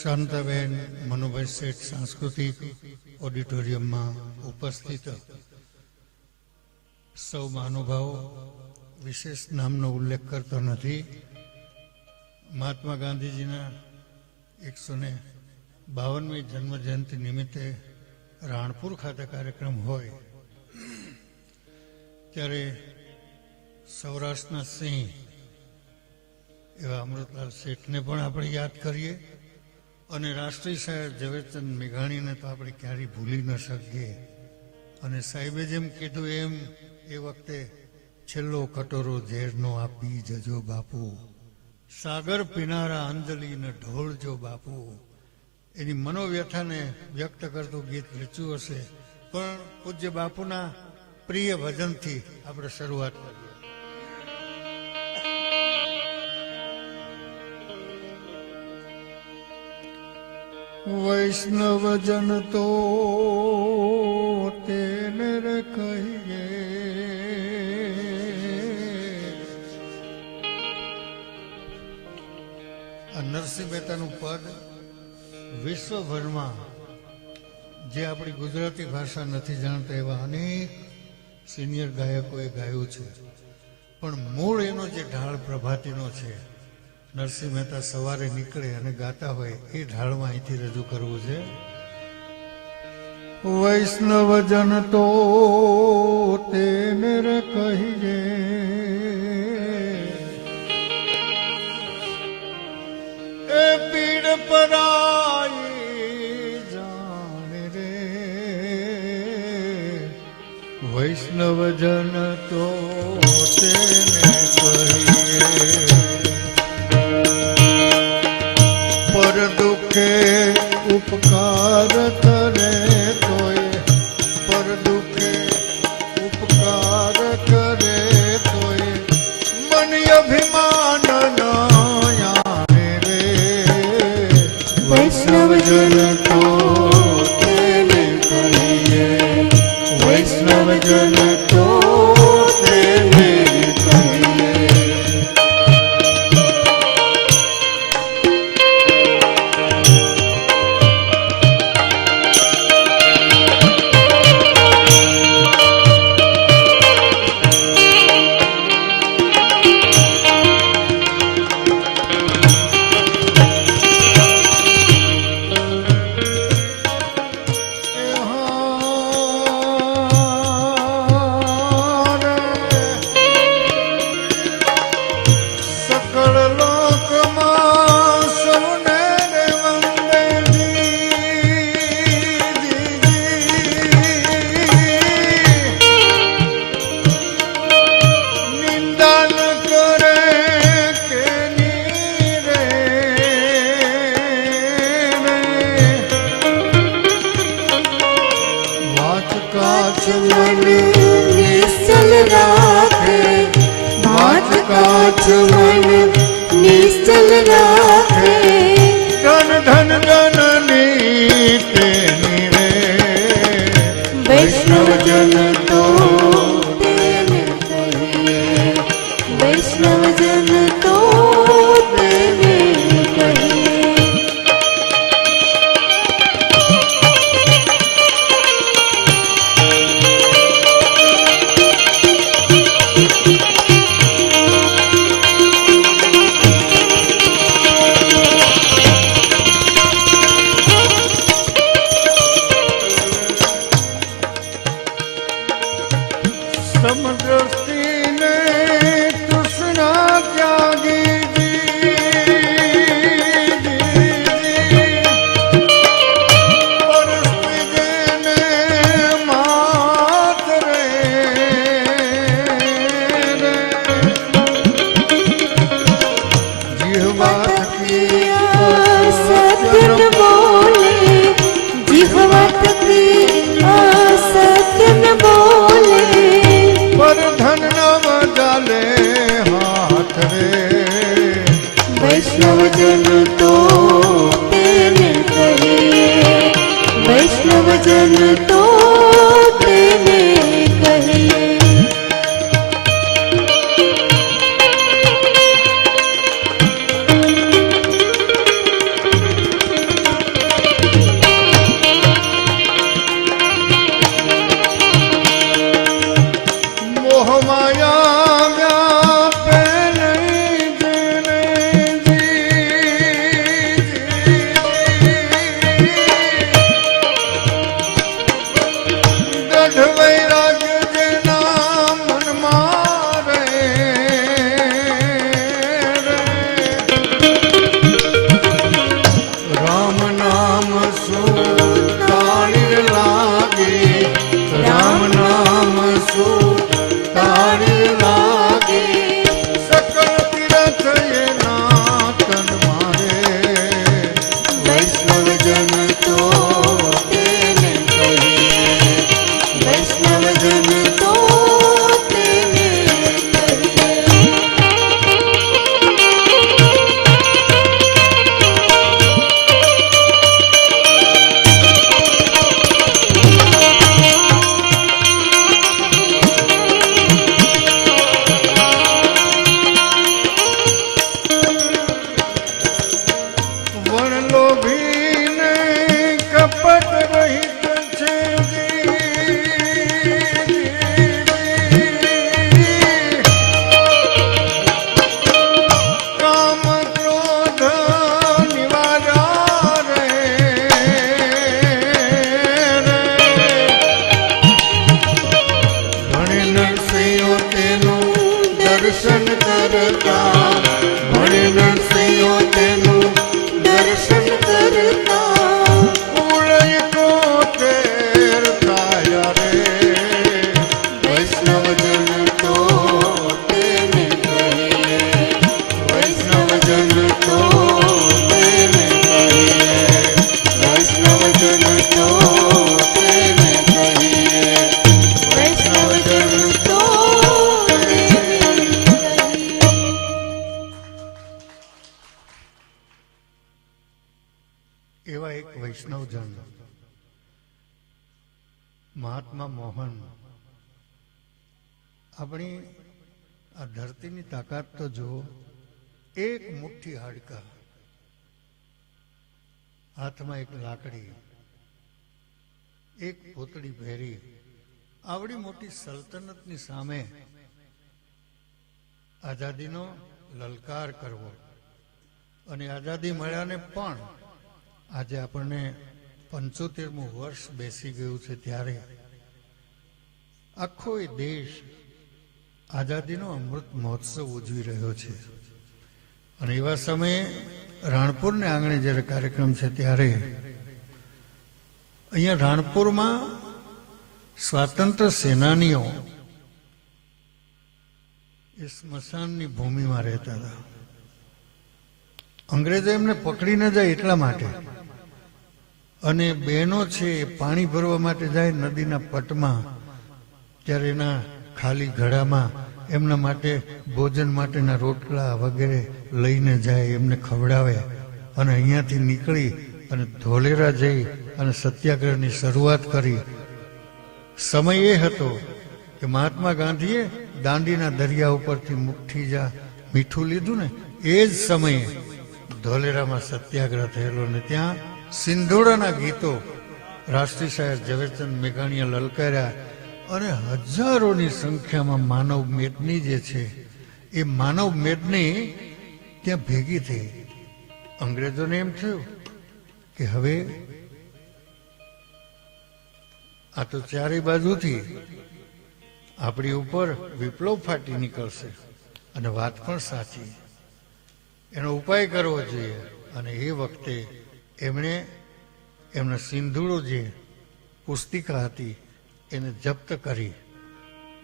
શાંતાબેન મનુભાઈ શેઠ સાંસ્કૃતિક ઓડિટોરિયમમાં ઉપસ્થિત સૌ મહાનુભાવો, વિશેષ નામનો ઉલ્લેખ કરતો નથી. મહાત્મા ગાંધીજીના 152મી જન્મ જયંતિ નિમિત્તે રાણપુર ખાતે કાર્યક્રમ હોય ત્યારે સૌરાષ્ટ્રના સિંહ એવા અમૃતલાલ શેઠને પણ આપણે યાદ કરીએ અને રાષ્ટ્રીય શાયર ઝવેરચંદ મેઘાણીને તો આપણે ક્યારેય ભૂલી ન શકીએ. અને સાહેબે જેમ કીધું એમ એ વખતે છેલ્લો કટોરો ઝેરનો આપી જજો બાપુ, સાગર પીનારા અંજલિને ઢોળજો બાપુ. એની મનોવ્યથાને વ્યક્ત કરતું ગીત રચ્યું હશે, પણ પૂજ્ય બાપુના પ્રિય ભજનથી આપણે શરૂઆત કરીએ. વૈષ્ણવજન તો તેને રે કહીએ, આ નરસિંહ મહેતાનું પદ વિશ્વભરમાં જે આપણી ગુજરાતી ભાષા નથી જાણતા એવા અનેક સિનિયર ગાયકોએ ગાયું છે, પણ મૂળ એનો જે ઢાળ પ્રભાતીનો છે, નરસિંહ મહેતા સવારે નીકળે અને ગાતા હોય એ ઢાળમાં અહીંથી રજૂ કરવું છે. વૈષ્ણવજન તો તેને રે કહીએ, એ પીડ પરાઈ જાણે રે. વૈષ્ણવજન તો તેને કહીએ, પર દુઃખે ઉપકાર કરે તોય, પર દુઃખે ઉપકાર કરે તોય મન અભિમાન ન આણે રે. વૈષ્ણવજન તો તેને કહીએ, વૈષ્ણવજન તો તેને કહીએ. વૈષ્ણવજન તો તેને કહીએ, વૈષ્ણવજન તો તેને કહીએ. દર્શન કરતા ભણે નરસિંહો તેનું દર્શન કરતા ઉળય કોટેર કાયા રે વૈષ્ણવજન તો તેને કહીએ વૈષ્ણવજન તો તેને કહીએ વૈષ્ણવજન તો તેને કહીએ વૈષ્ણવજન તો તેને કહીએ. એવા એક વૈષ્ણવજન મહાત્મા મોહન આપણી આ ધરતીની તાકાત તો જુઓ. એક મુઠ્ઠી હાડકા, હાથમાં એક લાકડી, એક પોતળી ભેરી, આવડી મોટી સલ્તનતની સામે આઝાદીનો લલકાર કરવો. અને આઝાદી મળ્યાને પણ આજે આપણને 75મું વર્ષ બેસી ગયું છે, ત્યારે આખો એ દેશ આઝાદીનો અમૃત મહોત્સવ ઉજવી રહ્યો છે. અને એવા સમયે રાણપુરને આંગણે જ્યારે કાર્યક્રમ છે, ત્યારે અહીંયા રાણપુરમાં સ્વાતંત્ર્ય સેનાનીઓ એ સ્મશાનની ભૂમિમાં રહેતા હતા. અંગ્રેજો એમને પકડી ન જાય એટલા માટે. અને બહેનો છે એ પાણી ભરવા માટે જાય નદીના પટમાં, ત્યારે એના ખાલી ઘડામાં એમના માટે ભોજન માટેના રોટલા વગેરે લઈને જાય, એમને ખવડાવે. અને અહીંયાથી નીકળી અને ધોલેરા જઈ અને સત્યાગ્રહની શરૂઆત કરી. સમય એ હતો કે મહાત્મા ગાંધીએ દાંડીના દરિયા ઉપરથી મુઠ્ઠી મીઠું લીધું ને, એ જ સમયે ધોલેરામાં સત્યાગ્રહ થયેલો. ને ત્યાં સિંધોડાના ગીતો રાષ્ટ્રીય શાયર ઝવેરચંદ મેઘાણીએ લલકાર્યા. અને હજારોની સંખ્યામાં માનવ મેદની જે છે એ માનવ મેદની ત્યાં ભેગી થઈ. અંગ્રેજોને એમ થયું કે હવે આ તો ચારે બાજુથી આપણી ઉપર વિપ્લવ ફાટી નીકળશે. અને વાત પણ સાચી, એનો ઉપાય કરવો જોઈએ. અને એ વખતે એમણે એમના સિંધુડો જે પુસ્તિકા હતી એને જપ્ત કરી,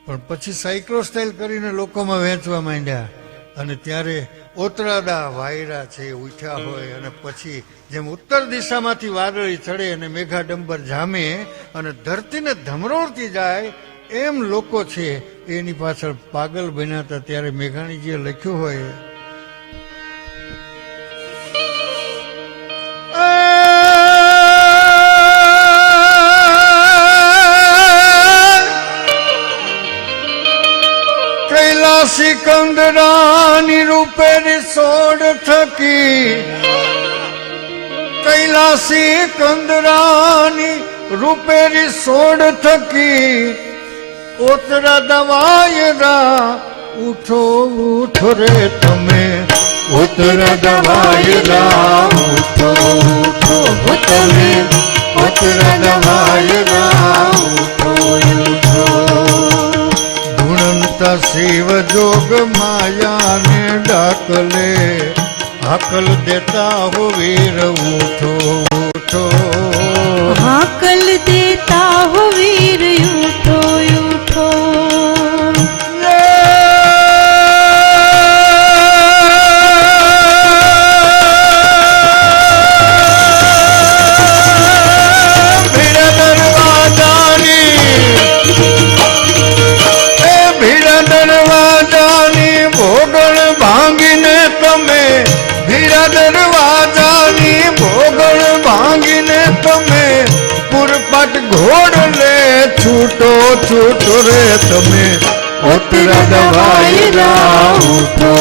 પણ પછી સાયક્લો સ્ટાઇલ કરીને લોકોમાં વહેંચવા માંડ્યા. અને ત્યારે ઓતરાદા વાયરા છે ઉઠ્યા હોય, અને પછી જેમ ઉત્તર દિશામાંથી વાદળી ચડે અને મેઘાડંબર જામે અને ધરતીને ધમરોળતી જાય, એમ લોકો છે એની પાછળ પાગલ બન્યા હતા. ત્યારે મેઘાણીજીએ લખ્યું હોય, સિકંદરાની રૂપેરી સોડ થકી, કૈલાસી કંદરાની રૂપેરી સોડ થકી, ઓતરા દવાયરા ઉઠો ઉઠો રે તમે, ઉતરા દવાયરા ઉઠો ઉઠો તમે, ઉતરા દવાયરા ઉઠો ઉઠો. ધૂણતા શિવ જોગ માયાને ડાકલે, હાકલ દેતા હો વીર ઉઠો ઉઠો, હાકલ દેતા હો વીર ઉઠો ઉઠો. ઘોડ લે છૂટો છૂટો રે તમે, ઓતરા દવાયરા ઉઠો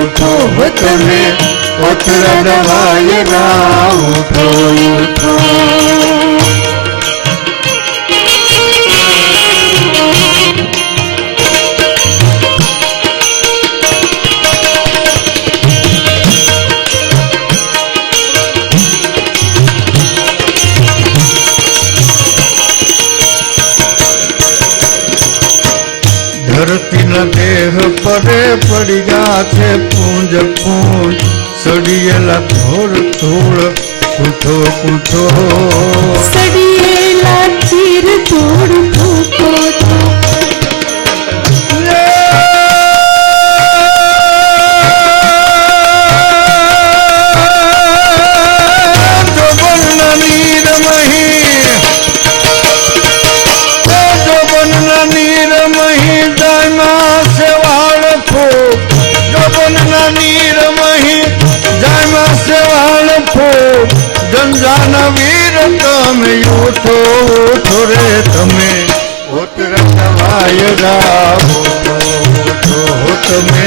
ઉઠો તમે, ઓતરા દવાયરા ઉઠો ઉઠો. ધરતીના દેહ પર મારે પડ્યા છે પૂંજ પૂંજ સડિયેલા ધોળ ધૂળ કૂઠો કૂઠો સડિયેલા ચીર ધૂળ ફૂકો ગંજાના વીર તમે ઉઠો ઉઠો રે તમે ઉતરદ વાયરા ઉઠો ઉઠો તમે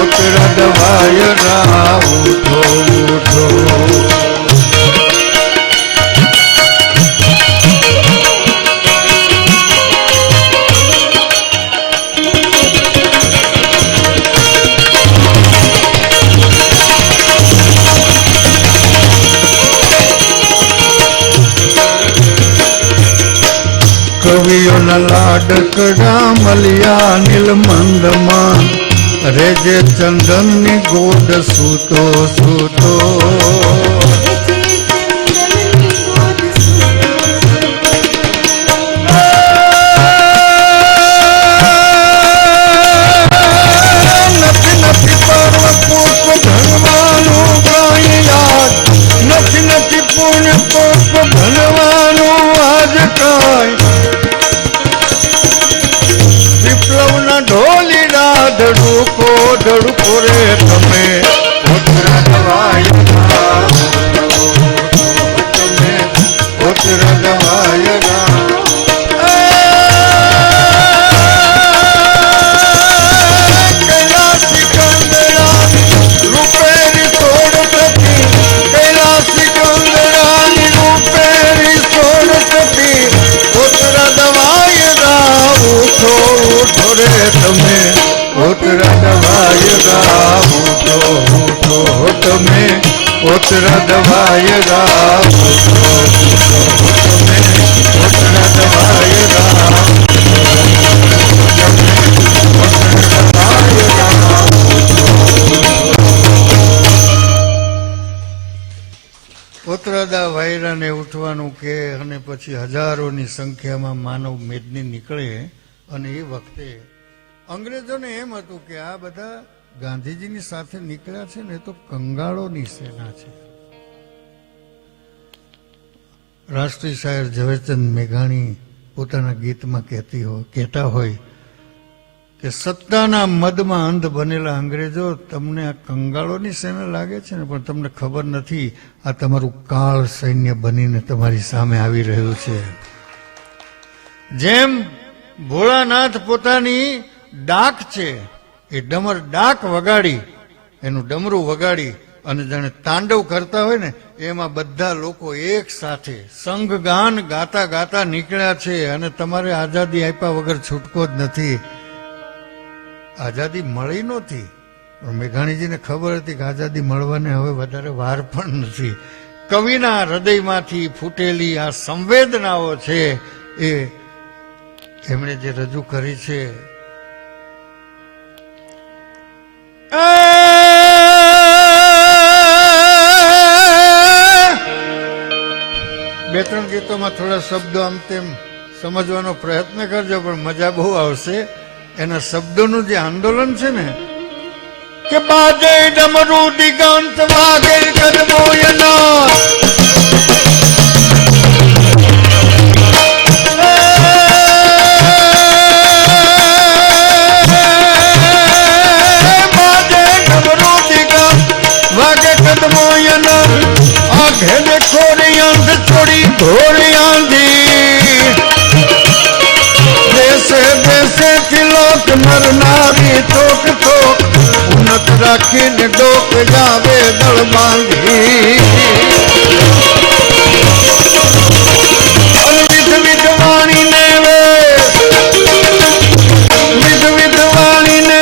ઉતરદ વાયરા ઉઠો ઉઠો કવિઓના લાડકડા મલિયા નીલમંદમાં રેજે ચંદનની ગોદ સૂતો સૂતો નથી નથી પર્વ પુષ્પ ધનવાનું કાંઈ યાદ નથી નથી પુણ્ય પુષ્પ ધનવાનું આજ કાંઈ વિપ્લવના ઢોલીડા ધડુકો ધડુકો રે તમે ઉતરદ વાયરા તમે ઉતરદ વાયરા કૈલાસી કંદરાની રૂપેરી તોડ થતી કૈલાસી કંદરાની રૂપેરી તોડ થતી ઉતરદ વાયરા ઉઠો ઉઠો રે તમે ઉતરદ વાયરા ઉઠો ઉઠો તમે ઉતરદ વાયરા ઉઠો ઉઠો તમે ઉતરદ વાયરા ઉતરદા વાયરાને ઉઠવાનું કે અને પછી હજારોની સંખ્યામાં માનવ મેદની નીકળે અને એ વખતે અંગ્રેજોને એમ હતું કે આ બધા ગાંધીજીની સાથે નીકળ્યા છે ને એ તો કંગાળોની સેના છે. રાષ્ટ્રીય શાયર ઝવેરચંદ મેઘાણી પોતાના ગીતમાં કહેતા હોય કે સત્તાના મદમાં અંધ બનેલા અંગ્રેજો તમને આ કંગાળોની સેના લાગે છે ને, પણ તમને ખબર નથી આ તમારું કાળ સૈન્ય બનીને તમારી સામે આવી રહ્યું છે. જેમ ભોળાનાથ પોતાની ડાક છે એ ડમર ડાક વગાડી એનું ડમરું વગાડી અને જાણે તાંડવ કરતા હોય ને એમાં બધા લોકો એક સાથે સંઘગાન ગાતા ગાતા નીકળ્યા છે. અને તમારે આઝાદી આપ્યા વગર છૂટકો જ નથી. આઝાદી મળી નહોતી પણ મેઘાણીજીને ખબર હતી કે આઝાદી મળવાને હવે વધારે વાર પણ નથી. કવિના હૃદયમાંથી ફૂટેલી આ સંવેદનાઓ છે એ એમણે જે રજૂ કરી છે. બે ત્રણ ગીતોમાં થોડા શબ્દો આમ તેમ સમજવાનો પ્રયત્ન કરજો, પણ મજા બહુ આવશે. એના શબ્દોનું જે આંદોલન છે ને કે બાજે ડમરું દિગંત વાગે કદમો એના ઘેલે ખોરી આંધ છોડી ઘોરી આંધી દેશે દેશે તિલોક મરનારી ટોક ટોક ઉન્નત રાખીને ડોક જાવે દળ બાંધી વિધ વિધ વાણી ને વિધ વિધ વાણી ને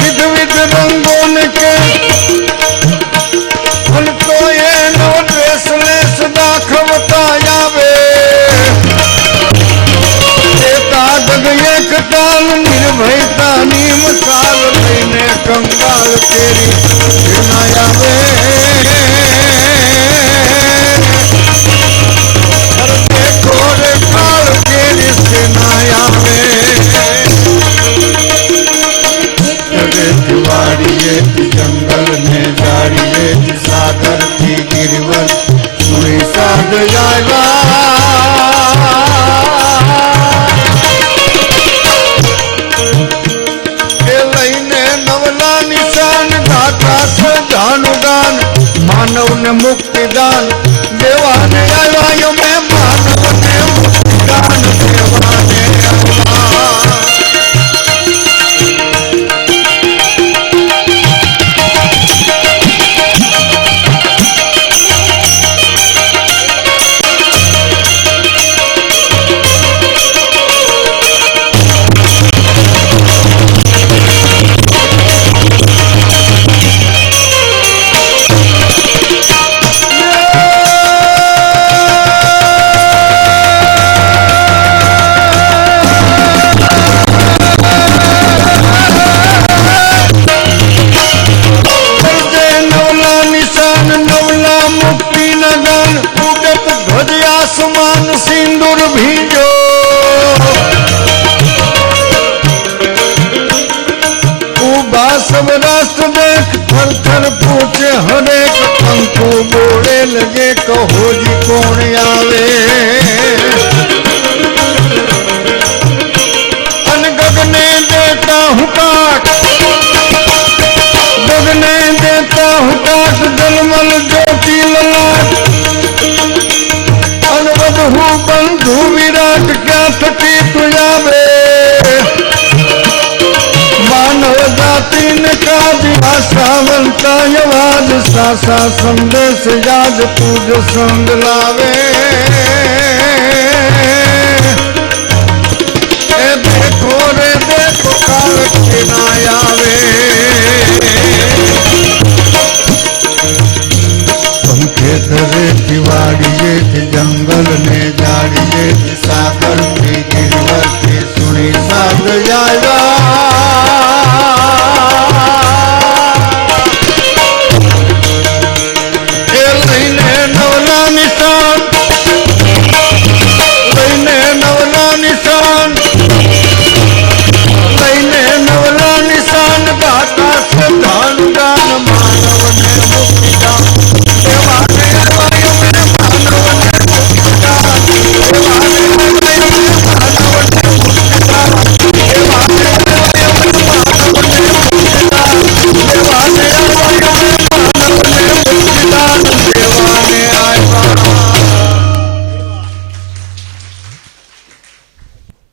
વિધ વિધ રંગો ને કે નિર્ભયતાની મસાલ બંગાળ કેરી ના આવે ઘોડે કાળ કેરી ના આવે દિવાળીએ જંગલ ને જાડીએ સાગર થી ગિરવર સુઈ સાદ એ લઈને નવલા નિશાન ગાતા છે જાનુગાન માનવ ને મુક્તિદાન દેવાને આવ્યા મેં માનવ ને મુક્તિદાન દેવાને આવ્યા સિંદૂર ભીજો ઉભા સબ રાષ્ટ્ર દેખ થર થર પૂછે હરેક કંકુ બોલે લગે કહોજી કોણ આવે અન ગગને દેતા હું કાટ ગગને દેતા હું કાટ જલમલ જ્યોતિ લલાટ હું બંધુ વિરાટ ક્યાં થકી તું આવે માનવ જાતિ ને કાજી ભાષા વંતા અવાજ સાસા સંદેશ યાદ તુજ સંગ લાવે એ દેખો રે દેખો કાળ કે ના આવે ખેતરે દિવાળીએ જંગલ ને જાડીએ સાગર થી ગિરવર થી સુણી સાદ એ લઈને નવલા નિશાન લઈને નવલા નિશાન લઈને નવલા નિશાન ગાતા છે ધાનુગાન માનવ ને મુક્તિદાન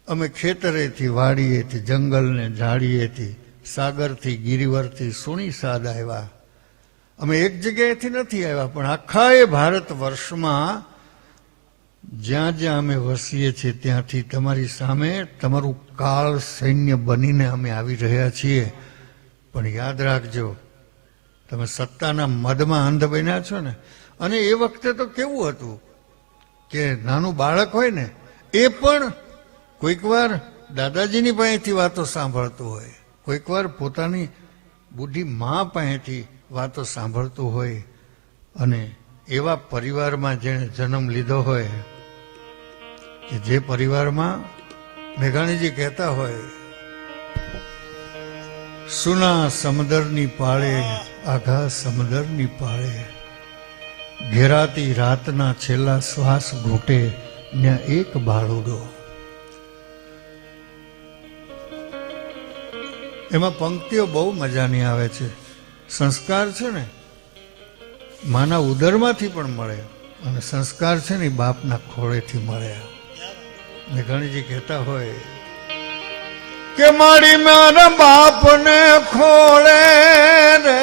અમે ખેતરેથી વાડીએથી જંગલને ઝાડીએથી સાગરથી ગિરિવરથી સુણી સાદ આવ્યા અમે એક જગ્યાએથી નથી આવ્યા પણ આખા એ ભારત વર્ષમાં જ્યાં જ્યાં અમે વસીએ છીએ ત્યાંથી તમારી સામે તમારું કાળ સૈન્ય બનીને અમે આવી રહ્યા છીએ પણ યાદ રાખજો તમે સત્તાના મદમાં અંધ બન્યા છો ને અને એ વખતે તો કેવું હતું કે નાનું બાળક હોય ને એ પણ કોઈક વાર દાદાજીની પાસેથી વાતો સાંભળતું હોય કોઈક વાર પોતાની બુઢી મા પાસેથી વાતો સાંભળતું હોય અને એવા પરિવારમાં જેણે જન્મ લીધો હોય કે જે પરિવારમાં મેઘાણીજી કહેતા હોય સુના સમદરની પાળે આઘા સમદરની પાળે ઘેરાતી રાતના છેલ્લા શ્વાસ ઘૂંટે ને એક બાળુડો એમાં પંક્તિઓ બહુ મજાની આવે છે સંસ્કાર છે ને માના ઉદરમાંથી પણ મળે અને સંસ્કાર છે ને બાપના ખોળેથી મળે મેઘાણીજી કહેતા હોય કે મારી મારા બાપને ખોળે રે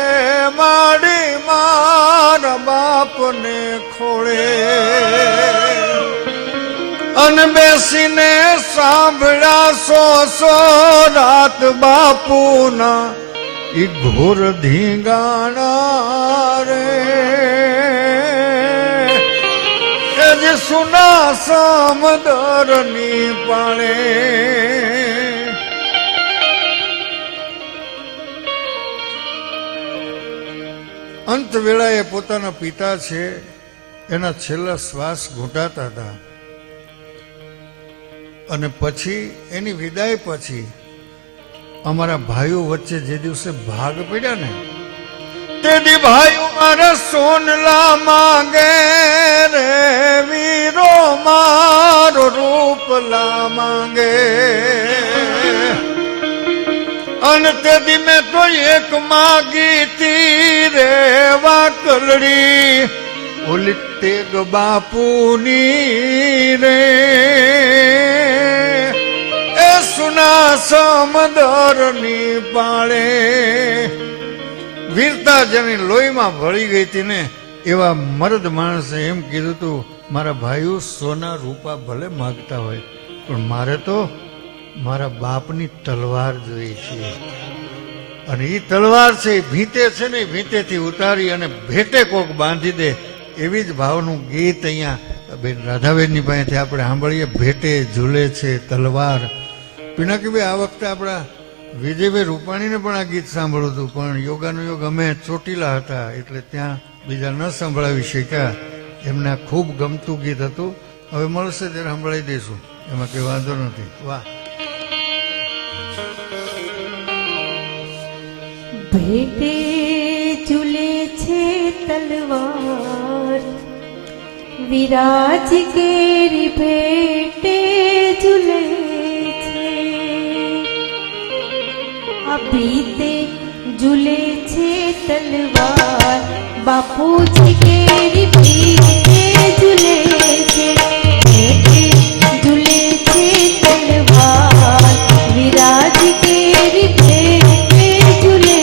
મારી મારા બાપને ખોળે અન બેસીને સાંભળ્યા સો રાત બાપુના ઈ ઘોર ધીંગાણા રે એ જે સુના સમદરની પાણે અંત વેળાએ પોતાના પિતા છે એના છેલ્લા શ્વાસ ઘૂંટાતા હતા અને પછી એની વિદાય પછી અમારા ભાઈઓ વચ્ચે જે દિવસે ભાગ પડ્યા ને તેથી ભાઈઓ મારા સોનલા માંગે રે વીરો મારો રૂપલા માંગે અને તેથી મેં તો એક માગી તી રે વાકલડી ઓલી તેગ બાપુની રે એ સુના સમદરની પાળે વીરતા જેની લોહીમાં ભળી ગઈ હતી ને એવા મર્દ માણસે એમ કીધું હતું મારા ભાઈઓ સોના રૂપા ભલે માગતા હોય પણ મારે તો મારા બાપની તલવાર જોઈ છે અને એ તલવાર છે એ ભીતે છે ને ભીતેથી ઉતારી અને ભેટે કોક બાંધી દે એવી જ ભાવનું ગીત અહીંયા બેન રાધાબેનની પાસેથી આપણે સાંભળીએ ભેટે ઝૂલે છે તલવાર પિનાકીભાઈ આ વખતે આપણા વિજયભાઈ રૂપાણીને પણ આ ગીત સાંભળ્યું હતું પણ યોગાનુયોગ અમે ચોટીલા હતા એટલે ત્યાં બીજા ન સંભળાવી શક્યા એમને આ ખૂબ ગમતું ગીત હતું હવે મળશે ત્યારે સંભળાવી દઈશું એમાં કંઈ વાંધો નથી વાહ ભેટે ઝૂલે છે તલવાર વિરાજ કેરી ભેટે ઝૂલે છે આ ભીતે ઝૂલે છે તલવાર બાપુજી કેરી ભીતે ઝૂલે છે ભેટે ઝૂલે છે તલવાર વિરાજ કેરી ભેટે ઝૂલે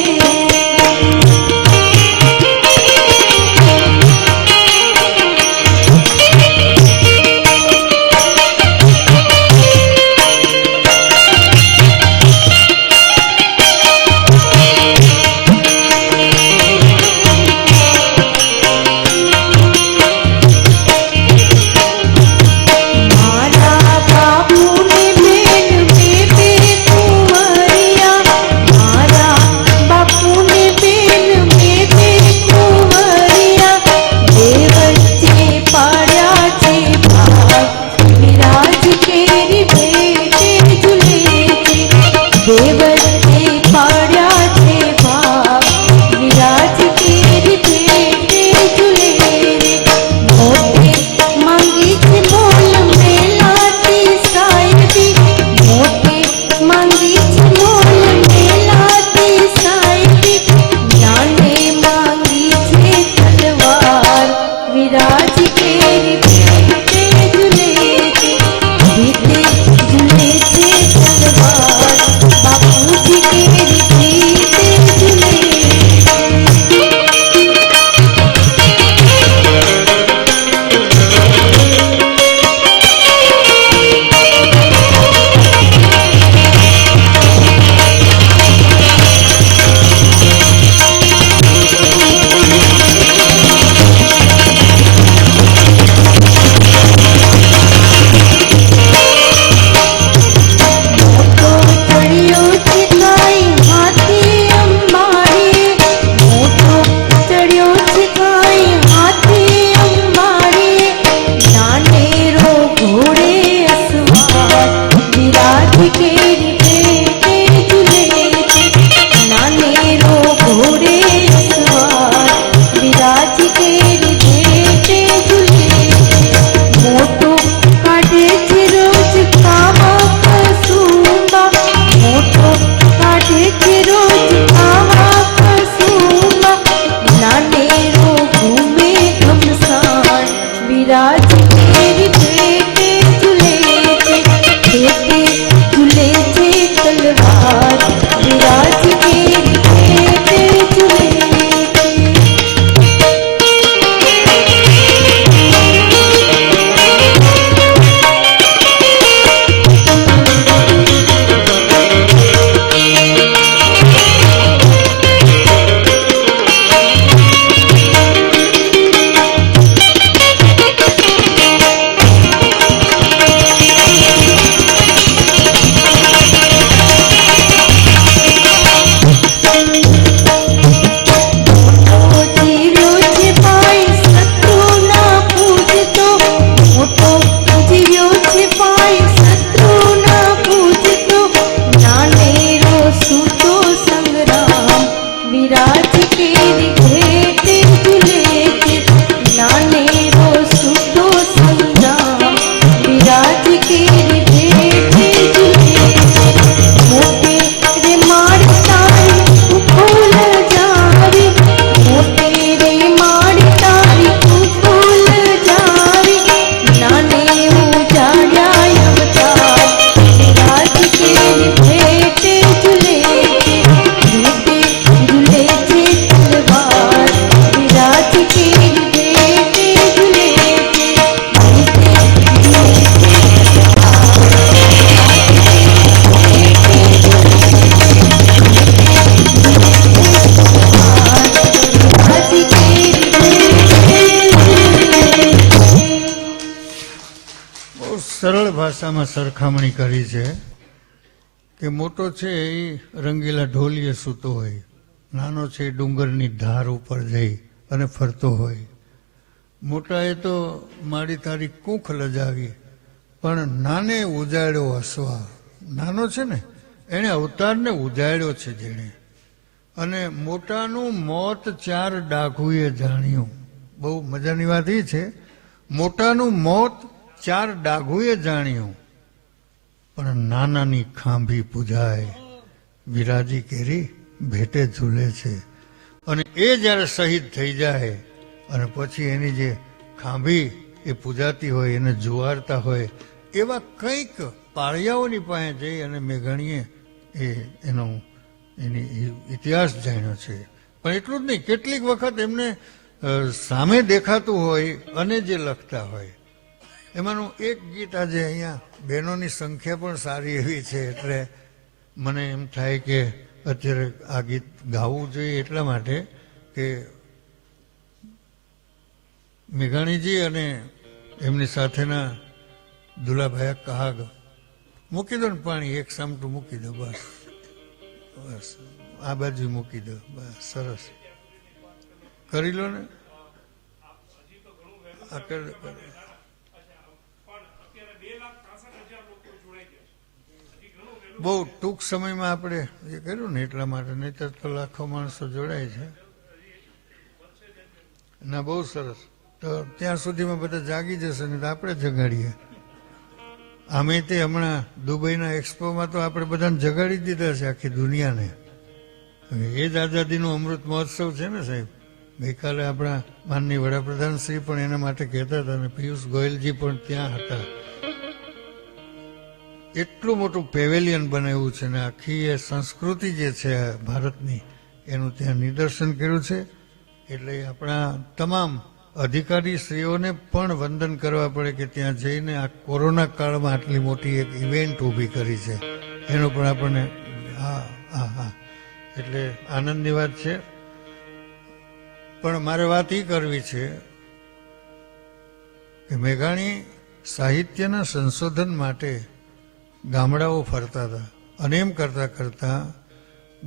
ભાષામાં સરખામણી કરી છે કે મોટો છે એ રંગીલા ઢોલીએ સૂતો હોય, નાનો છે એ ડુંગરની ધાર ઉપર જઈ અને ફરતો હોય. મોટાએ તો મારી તારી કૂખ લજાવી, પણ નાને ઉજાડ્યો હસવા. નાનો છે ને એણે અવતારને ઉજાડ્યો છે જેણે. અને મોટાનું મોત 4 ડાઘુએ જાણ્યું. બહુ મજાની વાત એ છે, મોટાનું મોત 4 ડાઘુએ જાણ્યું, પણ નાનાની ખાંભી પૂજાય. વિરાજી કેરી ભેટે ઝૂલે છે. અને એ જ્યારે શહીદ થઈ જાય અને પછી એની જે ખાંભી એ પૂજાતી હોય, એને જુવારતા હોય, એવા કંઈક પાળિયાઓની પાસે જઈ અને મેઘાણીએ એની ઇતિહાસ જાણ્યો છે. પણ એટલું જ નહીં, કેટલીક વખત એમને સામે દેખાતું હોય અને જે લખતા હોય. એમાંનું એક ગીત આજે અહીંયા બહેનોની સંખ્યા પણ સારી એવી છે, એટલે મને એમ થાય કે અત્યારે આ ગીત ગાવું જોઈએ, એટલા માટે કે મેઘાણીજી અને એમની સાથેના દુલાભાઈ કહાગ. મૂકી દો ને પાણી, એક સામટું મૂકી દો, બસ બસ, આ બાજુ મૂકી દો, બસ, સરસ કરી લો ને. બહુ ટૂંક સમયમાં આપણે એ કર્યું ને એટલા માટે, નહીતર તો લાખો માણસો જોડાય છે. ના, બહુ સરસ. તો ત્યાં સુધીમાં બધા જાગી જશે ને તો આપણે જગાડીએ. આમે તે હમણાં દુબઈના એક્સપોમાં તો આપણે બધાને જગાડી દીધા છે, આખી દુનિયાને. એ જ આઝાદીનું અમૃત મહોત્સવ છે ને સાહેબ. ગઈકાલે આપણા માનનીય વડાપ્રધાન શ્રી પણ એના માટે કહેતા હતા, અને પિયુષ ગોયલજી પણ ત્યાં હતા. એટલું મોટું પેવેલિયન બનાવ્યું છે ને આખી એ સંસ્કૃતિ જે છે ભારતની એનું ત્યાં નિદર્શન કર્યું છે. એટલે આપણા તમામ અધિકારી શ્રીઓને પણ વંદન કરવા પડે કે ત્યાં જઈને આ કોરોના કાળમાં આટલી મોટી એક ઇવેન્ટ ઊભી કરી છે, એનો પણ આપણને હા એટલે આનંદની વાત છે. પણ મારે વાત એ કરવી છે કે મેઘાણી સાહિત્યના સંશોધન માટે ગામડાઓ ફરતા હતા, અને એમ કરતા કરતા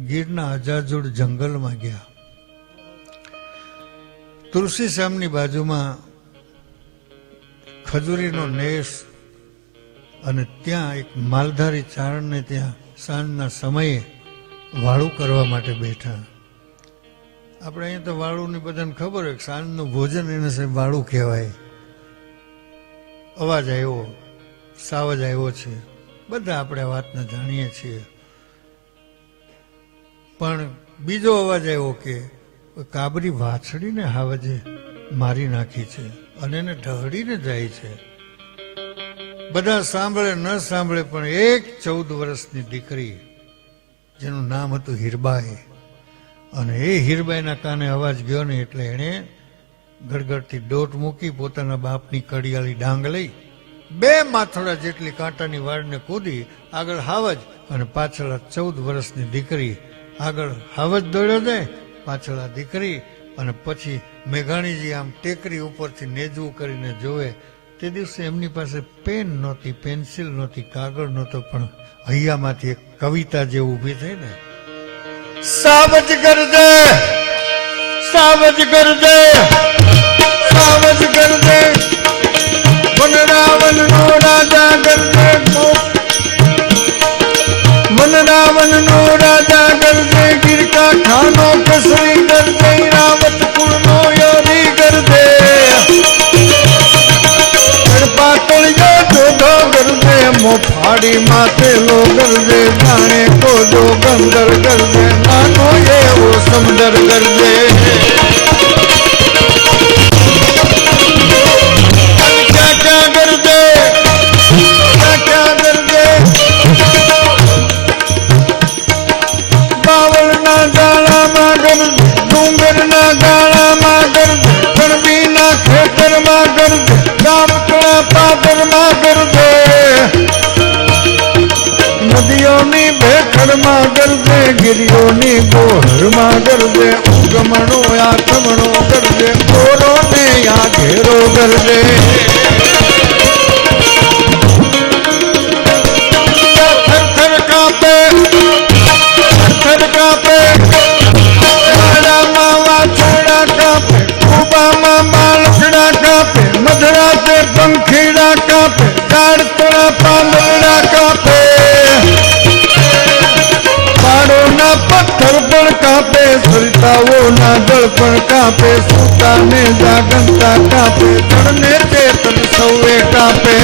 ગીરના અજાજુડ જંગલમાં ગયા. તુલસી શ્યામની બાજુમાં ખજૂરીનો નેસ, અને ત્યાં એક માલધારી ચારણને ત્યાં સાંજના સમયે વાળું કરવા માટે બેઠા. આપણે અહીંયા તો વાળુની બધાને ખબર હોય, સાંજનું ભોજન એને સાહેબ વાળું કહેવાય. અવાજ આવ્યો, સાવજ આવ્યો છે, બધા આપણે વાતને જાણીએ છીએ. પણ બીજો અવાજ આવ્યો કે કાબરી વાછડીને હાવજે મારી નાખી છે અને એને ઢહડીને જાય છે. બધા સાંભળે ન સાંભળે, પણ એક 14 વર્ષની દીકરી જેનું નામ હતું હીરબાઈ, અને એ હીરબાઈના કાને અવાજ ગયો ને એટલે એણે ગડગડથી દોટ મૂકી, પોતાના બાપની કડિયાળી ડાંગ લઈ 2 માથોડા જેટલી કાંટાની વાળને કૂદી આગળ હાવજ, અને પાછળ 14 વર્ષની દીકરી. આગળ હાવજ દોડ્યો જાય, પાછળ આ દીકરી. અને પછી મેઘાણીજી આમ ટેકરી ઉપરથી નેજવું કરીને જોવે. તે દિવસે એમની પાસે પેન નહોતી, પેન્સિલ નહોતી, કાગળ નહોતો, પણ હૈયામાંથી એક કવિતા જે ઊભી થઈ ને, સાવજ કરજે, સાવજ કરજે, સાવજ કરજે, વનરાવન નો રાજા કરજે, વનરાવન નો રાજા કરજે, ગીરકા ખાનો કસરી કરજે, રાવત કુળ નો યારી કરજે, પાતળિયો જોધો કરજે, મોફાડી માથે લો કરજે, જાણે કોજો ગંદર કરજે, નાનો એવો સમદર કરજે. નદીઓની ભેખડમાં ગરજે, ગિરિયોની ગોહરમાં ગરજે, ઉગમણો આથમણો ગરજે, ગોરો ને આ ઘેરો ગરજે. તારાઓના દળ પણ કાપે, સૂતાને જાગંતા કાપે, જળને ચેતન સૌએ કાપે.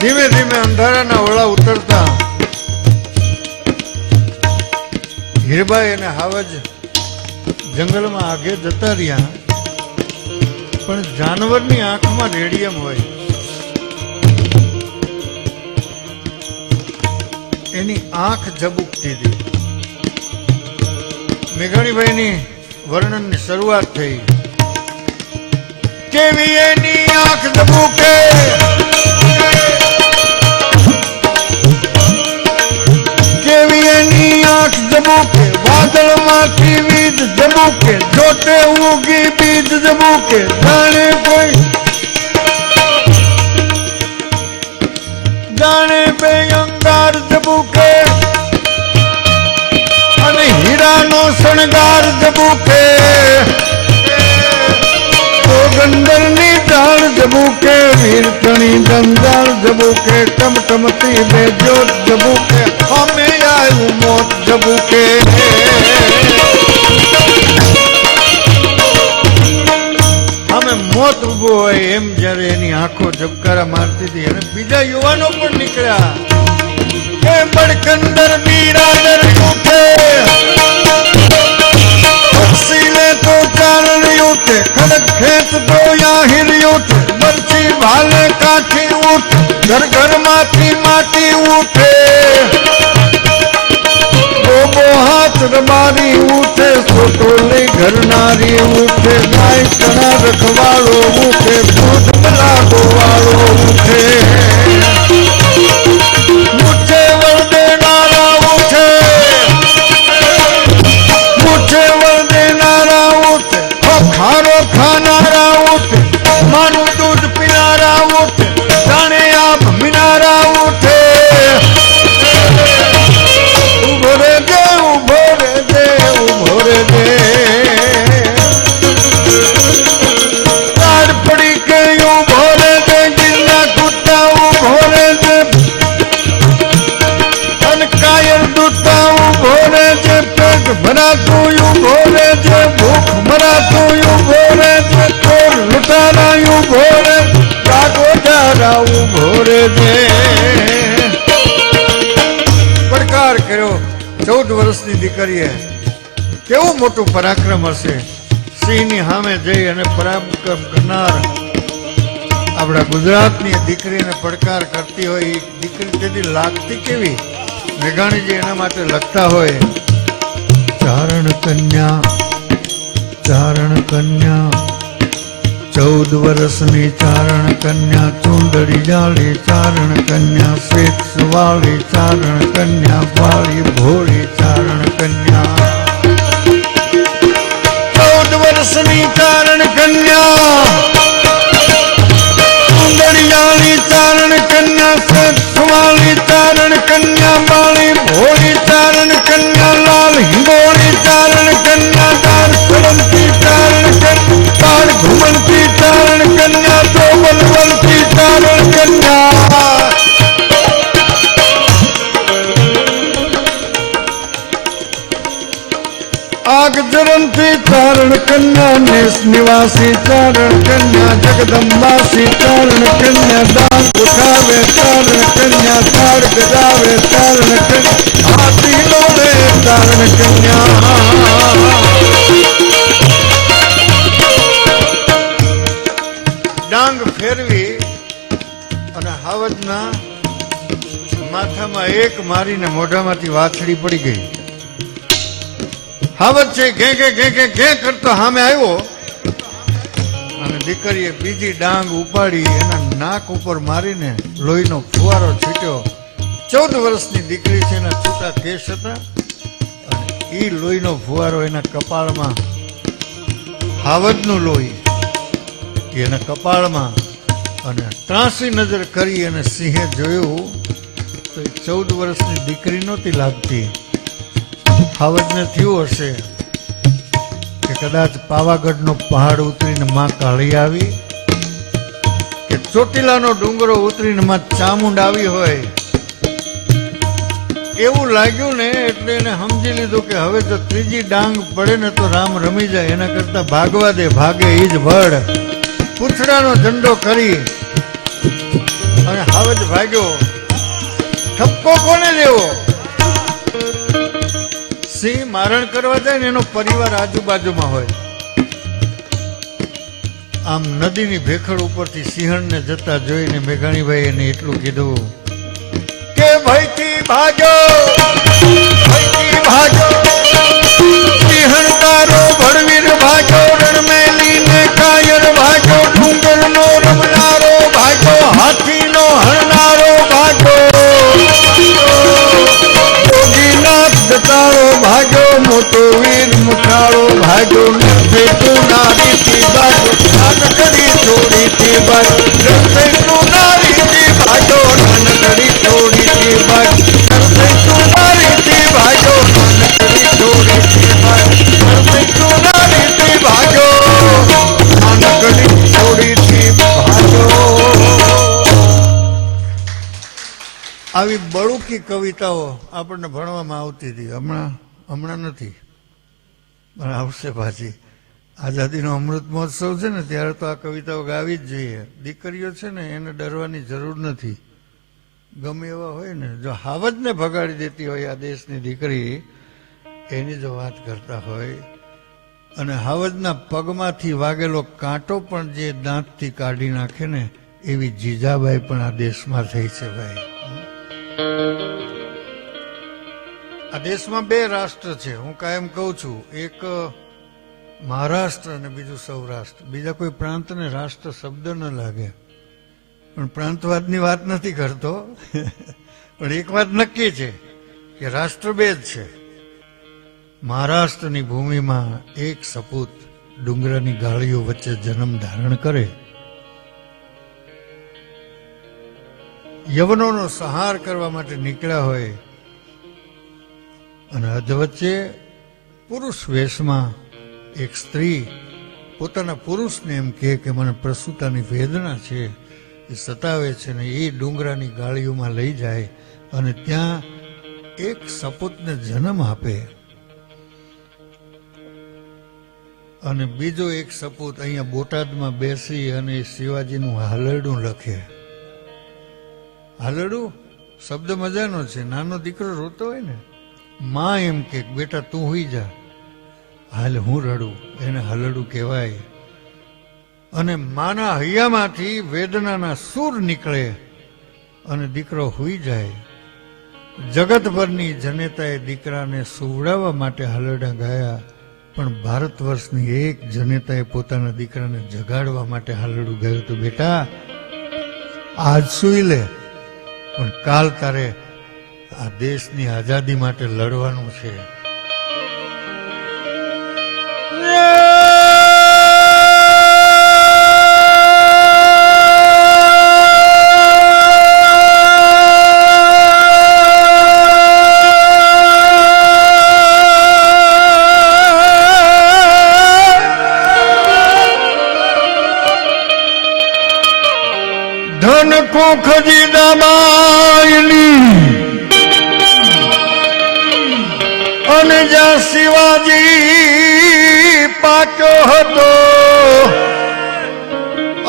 ધીમે ધીમે અંધારાના ઓળા ઉતરતા હીરબાઈ અને હાવજ જંગલમાં આગે જતા રહ્યા, પણ જાનવરની આંખમાં રેડિયમ હોય, એની આંખ ઝબૂકતી હતી. મેઘાણીભાઈની વર્ણનની શરૂઆત થઈ. કેવી એની આંખ ઝબૂકે, કેવી એની આંખ ઝબૂકે, વાદળમાંથી વીજ ઝબૂકે, જોતે ઉગી બીજ ઝબૂકે, જાણે કોઈ જાણે બે અંગાર ઝબૂકે, અને હીરાનો શણગાર ઝબૂકે. ગંદરની ઢાળ ઝબૂકે, વીરતણી ગંગાળ ઝબૂકે, ટમટમતી બે જ્યોત ઝબૂકે, અમે આવ્યું મોત ઝબૂકે. અમે મોત ઉભો હોય એમ જયારે એની આંખો ઝબકારા મારતી હતી, અને બીજા યુવાનો પણ નીકળ્યા. એ બળકંદર બિરાદર ઉઠે, પક્ષીલે તો ચારણ ઉઠે, ખડક ખેત તો યાહિર ઉઠે, બરછી ભાલે કાઠી ઉઠે, ઘર ઘરમાંથી માટી ઉઠે. બોબો હાથ રબારી ઉઠે, સોટોલી ઘરનારી ઉઠે, ગાય કણા રખવાળો ઉઠે, ભૂત બલાડો વાળો ઉઠે. મુઠે વરદેનારા ઉઠે, મુઠે વરદેનારા ઉઠે, ખારો ખાનારા ઉઠે, માનું દૂધ પીનારા ઉઠે, જાણે આપ મીનારા ઉઠે. ઉભો રે દે, ઉભો રે દે, ઉભો રે દે. તાર પડી કે ઉભો રે દે, ગિરના કૂદતા ઉભો રે દે, અને કાયર દૂધતા ઉભો રે છે, પેટ ભરાતું ઉભો રે છે, ભૂખ મરાતું ઉભો રે છે, ચોર લૂંટારા ઉભો રે, કાકો જારા ઉભો રે છે. પડકાર કર્યો 14 વર્ષની દીકરીએ. કેવું મોટું પરાક્રમ હશે. સિંહની સામે જઈ અને પરાક્રમ કરનાર આપણા ગુજરાતની દીકરીને પડકાર કરતી હોય, એ દીકરી તેથી લાગતી કેવી. મેઘાણીજી એના માટે લખતા હોય, ચારણ કન્યા, ચારણ કન્યા, 14 વર્ષની ચારણ કન્યા, ચૂંદડી જાળી ચારણ કન્યા, શ્વેત સુવાળી ચારણ કન્યા, વાળી ભોળી ચારણ કન્યા. 14 વર્ષની ચારણ કન્યા, ચૂંદડી જાળી ચારણ કન્યા, શ્વેત સુવાળી ચારણ કન્યા, વાળી ભોળી ચારણ કન્યા, લાલ હિંગોળી ચારણ કન્યા, દાર સળંતી ચારણ કન્યા, તાળ ઘુમણતી ચારણ કન્યા, તો બલવંતી ચારણ કન્યા. આગ જરંતી ચારણ કન્યા, નેસ નિવાસી ચારણ કન્યા, જગદંબાસી ચારણ કન્યા, દાન ઉઠાવે ચારણ કન્યા, તાળ ગજાવે ચારણ કન્યા, હાથી લોડે ચારણ કન્યા. ડાંગ ફેરવી અને હાવજના માથામાં એક મારીને મોઢામાંથી વાછડી પડી ગઈ. હાવજ છે ઘે ઘે ઘે ઘે ઘે કરતો સામે આવ્યો, અને દીકરીએ બીજી ડાંગ ઉપાડી એના નાક ઉપર મારીને લોહીનો ફુવારો છૂટ્યો. 14 વર્ષની દીકરી છે, એના છૂટા કેસ હતા, અને એ લોહીનો ફુવારો એના કપાળમાં, હાવજનું લોહી એના કપાળમાં, અને ત્રાસી નજર કરી અને સિંહે જોયું તો 14 વર્ષની દીકરી નહોતી લાગતી. હાવજને થયું હશે કે કદાચ પાવાગઢનો પહાડ ઉતરીને માં કાળી આવી, કે ચોટીલાનો ડુંગરો ઉતરીને માં ચામુંડ આવી હોય, એવું લાગ્યું ને એટલે એને સમજી લીધું કે હવે તો ત્રીજી ડાંગ પડે ને તો રામ રમી જાય, એના કરતા ભાગવા દે, ભાગે ઈ જ ભળ. પૂંછડાનો ઝંડો કરી અને હાવજ ભાગ્યો. ઠપકો કોને દેવો? સિંહ મારણ કરવા જાય ને એનો પરિવાર આજુબાજુમાં હોય. આમ નદીની ભેખડ ઉપરથી સિંહણને જતા જોઈને મેઘાણીભાઈ એને એટલું કીધું કે ભયથી ભાગો, ભયથી ભાગો, સિંહણ તારો ભડવીર ભાગો, રણમેલીને કાયર ભાગો, ડુંગરનો રમનારો ભાગો, હાથીનો હરનારો ભાગો, યોગીનાથ દતાળો ભાગો, મોટો વીર મુખાળો ભાગો, નથી તું નારીથી ભાગો, નાનકડી છોડીથી ભાગો, નથી તું નારીથી ભાગો, નાનકડી છોડીથી ભાગો, નથી તું નારીથી ભાગો, નાનકડી છોડીથી ભાગો, નથી તું નારીથી ભાગો, નાનકડી છોડીથી ભાગો. આવી બળુકી કવિતાઓ આપણને ભણવામાં આવતી હતી. હમણાં નથી, પણ આવશે પાછી. આઝાદીનો અમૃત મહોત્સવ છે ને ત્યારે તો આ કવિતાઓ ગાવી જ જોઈએ. દીકરીઓ છે ને એને ડરવાની જરૂર નથી. ગમે એવા હોય ને, જો હાવજને ભગાડી દેતી હોય આ દેશની દીકરી, એની જો વાત કરતા હોય, અને હાવજના પગમાંથી વાગેલો કાંટો પણ જે દાંતથી કાઢી નાખે ને એવી જીજાબાઈ પણ આ દેશમાં થઈ છે ભાઈ. આ દેશમાં બે રાષ્ટ્ર છે, હું કાયમ કહું છું, એક મહારાષ્ટ્ર અને બીજું સૌરાષ્ટ્ર. બીજા કોઈ પ્રાંતને રાષ્ટ્ર શબ્દ ન લાગે, પણ પ્રાંતવાદની વાત નથી કરતો. પણ એક વાત નક્કી છે કે રાષ્ટ્ર બે જ છે. મહારાષ્ટ્રની ભૂમિમાં એક સપૂત ડુંગરાની ગાળીઓ વચ્ચે જન્મ ધારણ કરે, યવનોનો સંહાર કરવા માટે નીકળ્યા હોય, અને અધવચ્ચે પુરુષ વેશમાં એક સ્ત્રી પોતાના પુરુષને એમ કહે કે મને પ્રસૂતાની વેદના છે, એ સતાવે છે, ને એ ડુંગરાની ગાળીઓમાં લઈ જાય અને ત્યાં એક સપૂતને જન્મ આપે. અને બીજો એક સપૂત અહીંયા બોટાદમાં બેસી અને શિવાજીનું હાલરડું લખે. હાલરડું શબ્દ મજાનો છે. નાનો દીકરો રોતો હોય ને, માં એમ કે બેટા તું હુઈ જા, હાલ હું રડું, એને હલડું કહેવાય. અને માના હૈયામાંથી વેદનાના સૂર નીકળે અને દીકરો હુઈ જાય. જગતભરની જનેતાએ દીકરાને સુવડાવવા માટે હલરડા ગાયા, પણ ભારત વર્ષની એક જનેતાએ પોતાના દીકરાને જગાડવા માટે હલરડું ગાયું હતું. બેટા આજ સુઈ લે, પણ કાલ તારે આ દેશની આઝાદી માટે લડવાનું છે. ધન કો ખજીદાબાઈની અને જ્યાં શિવાજી પાક્યો હતો,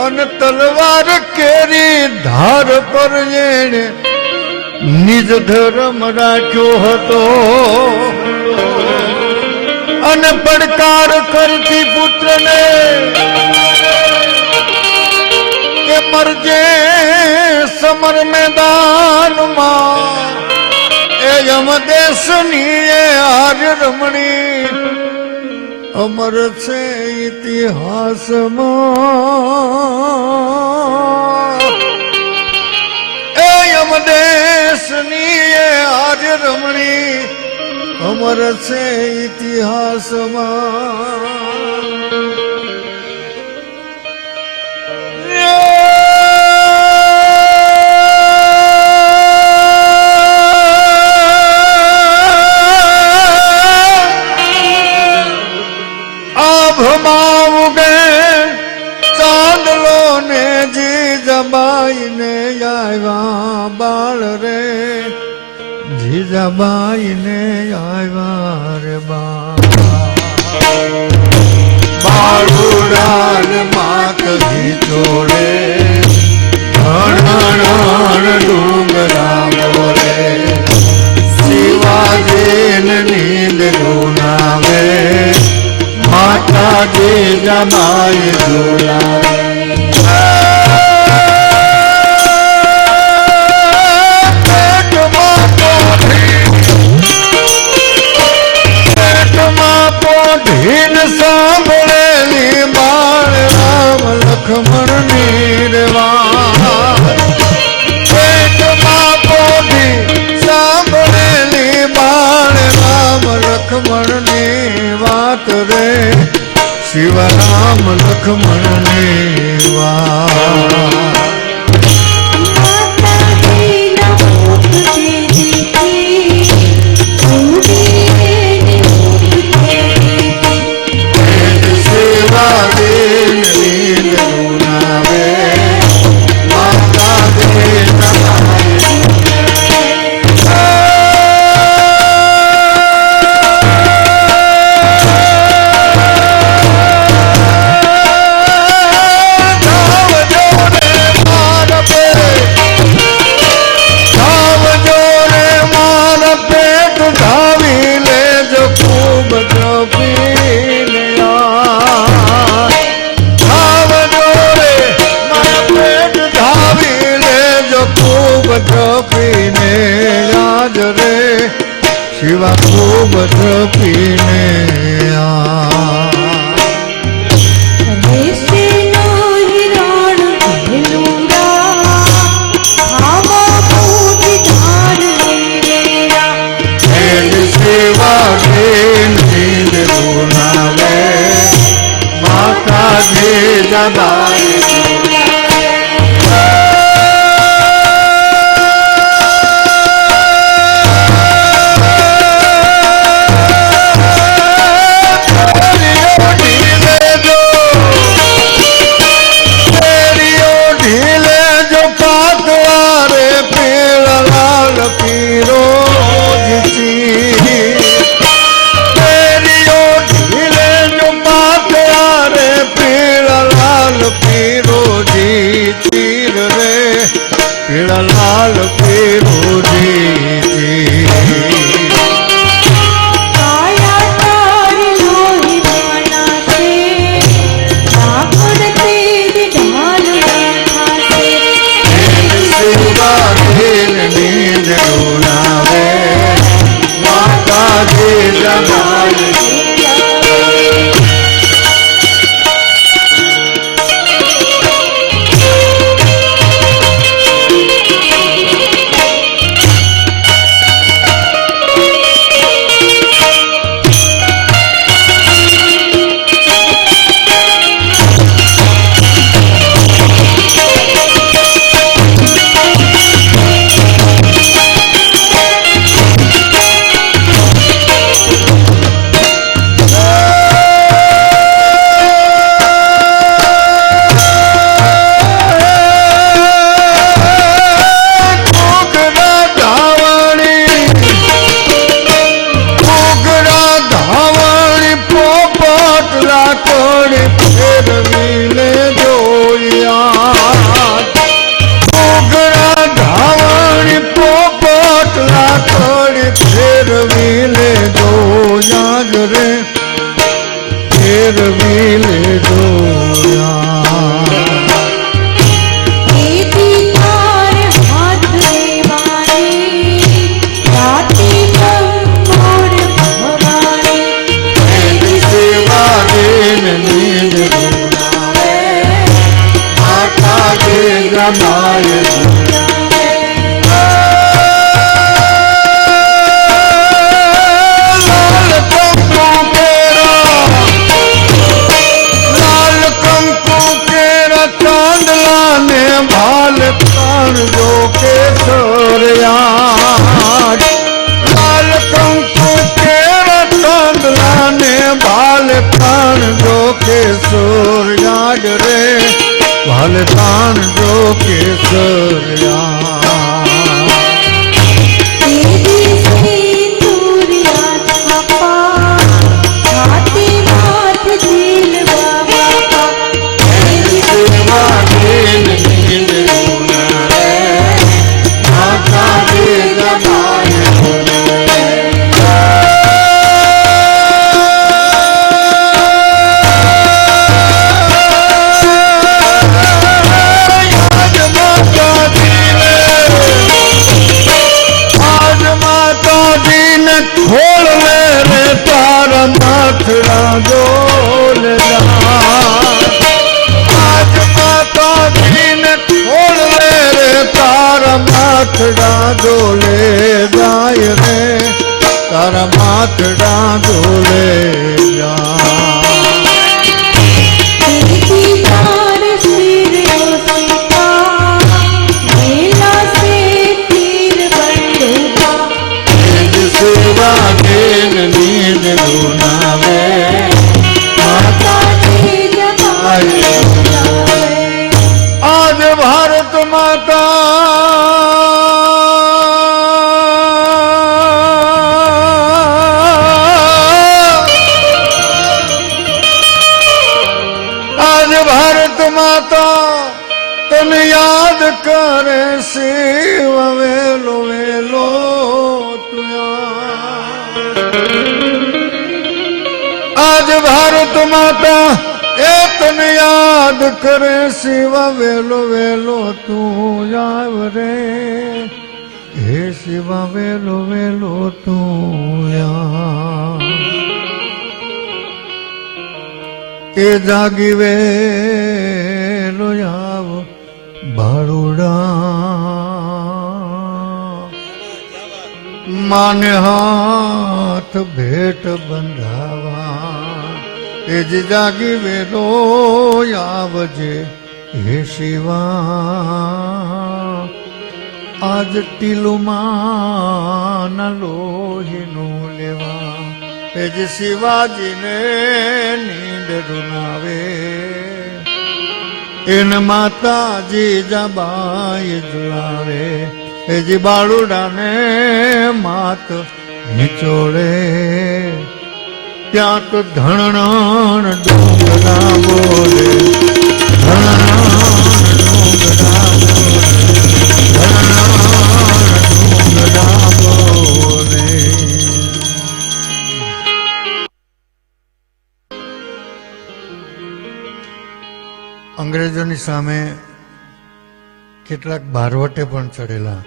અને તલવાર કેરી ધાર પર જેણે નિજ ધર્મ રાખ્યો હતો, અને પડકાર કરતી પુત્રને કે મરજે સમર મેદાનમાં, એ યમ દેશની એ આર્ય રમણી અમર છે ઇતિહાસમાં. એ યમ દેશની એ આર્ય રમણી અમર છે ઇતિહાસમાં. ચાંદલો ને જીજાબાઈને આવ્યા બાળ રે, જીજ જીજાબાઈને આવ્યા રે બાળુડાન માતજી ચોડે ઘણ ડુંગરા બોલે શિવાજીન નીંદ ડુનાવે માતા જીજાબાઈ ઝુલાવે ઢીન સાંભળેલી બાળ રામ લખમણ નીરવા પેટમાં પોઢી સાંભળેલી બાળ રામ લખમણ ની વાત રે શિવ રામ લખમણ ની વાત શિવા ખૂબ પીને માતા જીજાબાઈ તારા માથડા ઝૂલે જા दीदार सिरों से का मेला से तीर बंदूका સેવા કેન નીંદ લુનાવે माता जी जमाए बुलावे આજ ભારત માતા આજ ભારત માતા તને યાદ કરે શિવ વેલો વેલો આજ ભારત માતા એ તને યાદ કરે શિવ વેલો વેલો તું આવ રે હે શિવ વેલો વેલો તું આવ એ જાગી વેલો આવ ભાડુડા માને હાથ ભેટ બંધાવા એ જ જાગી વેલો આવજે હે શિવા આજ ટીલુમાં ના લોહીનું લેવા એ જ શિવાજીને નીંદ રૂનાવે એને માતાજી જબાઈ ઝુલાવે એ જી બાળુડાને માત નીચોડે ત્યાં તો ધણણ ડુંગરા બોલે ધણણ ડુંગરા બોલે ધણણ ડુંગરા બોલે અંગ્રેજોની સામે કેટલાક બારવટે પણ ચડેલા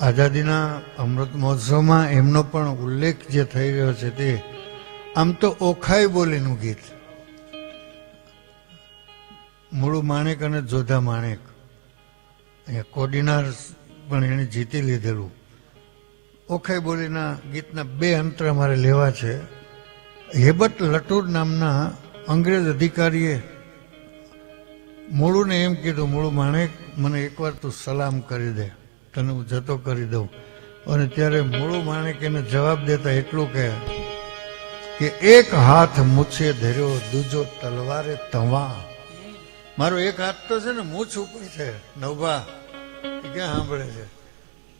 આઝાદીના અમૃત મહોત્સવમાં એમનો પણ ઉલ્લેખ જે થઈ રહ્યો છે તે આમ તો ઓખાઈ બોલીનું ગીત મૂળું માણેક અને જોધા માણેક અહીંયા કોડીનાર પણ એને જીતી લીધેલું ઓખાઈ બોલીના ગીતના 2 અંતર અમારે લેવા છે હેબત લટુર નામના અંગ્રેજ અધિકારીએ મૂળુને એમ કીધું મૂળું માણેક મને એકવાર તું સલામ કરી દે તને હું જતો કરી દઉં અને ત્યારે મૂળું માણેક એને જવાબ દેતા એટલું કહે કે એક હાથ મૂછે ધર્યો દૂજો તલવારે તવા મારો એક હાથ તો છે ને મૂછ ઉપર છે નવભા ક્યાં સાંભળે છે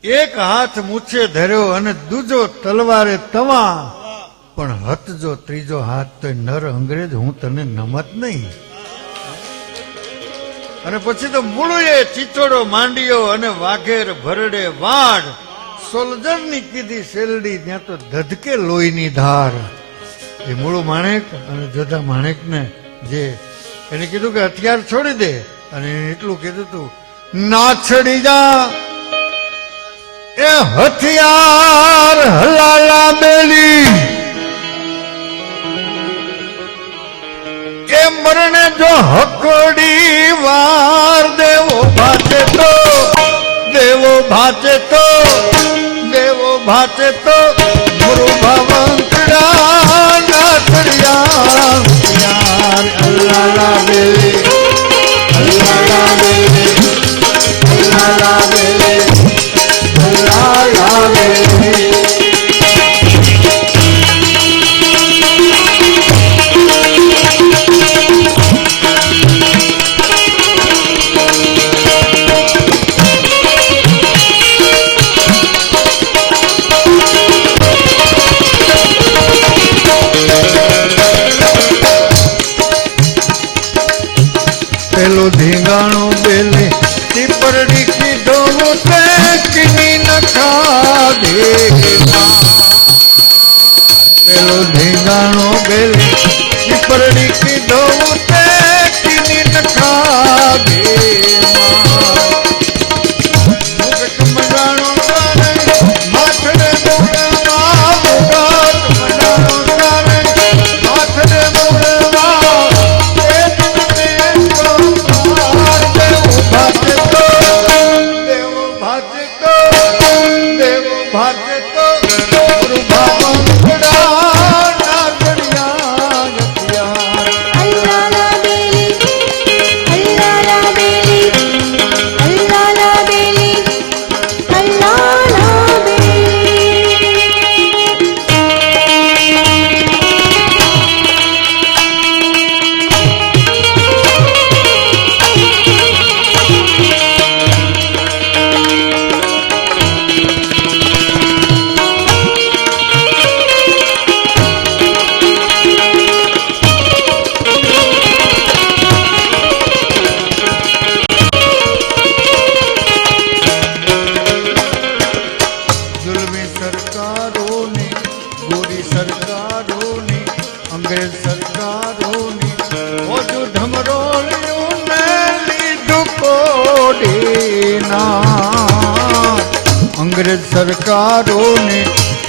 એક હાથ મૂછે ધર્યો અને દૂજો તલવારે તવા પણ હત જો ત્રીજો હાથ તો નર અંગ્રેજ હું તને નમત નહીં અને પછી તો મૂળુએ ચીચોડો માંડ્યો અને વાઘેર ભરડે વાડ સોલ્જરની કીધી શેલડી ત્યાં તો ધધકે લોહીની ધાર એ મૂળું માણેક અને જોધા માણેકને જે એને કીધું કે હથિયાર છોડી દે અને એને એટલું કીધું તું ના છડી જા એ હથિયાર હલાલા બેલી એ મરણે જો હકોડી વાર દેવો ભાચે તો દેવો ભાચે તો દેવો ભાચે તો ગુરુ ભવંકડા નાથડિયા યાર અલ્લાહ લાવે અલ્લાહ લાવે અલ્લાહ લાવે અલ્લાહ લાવે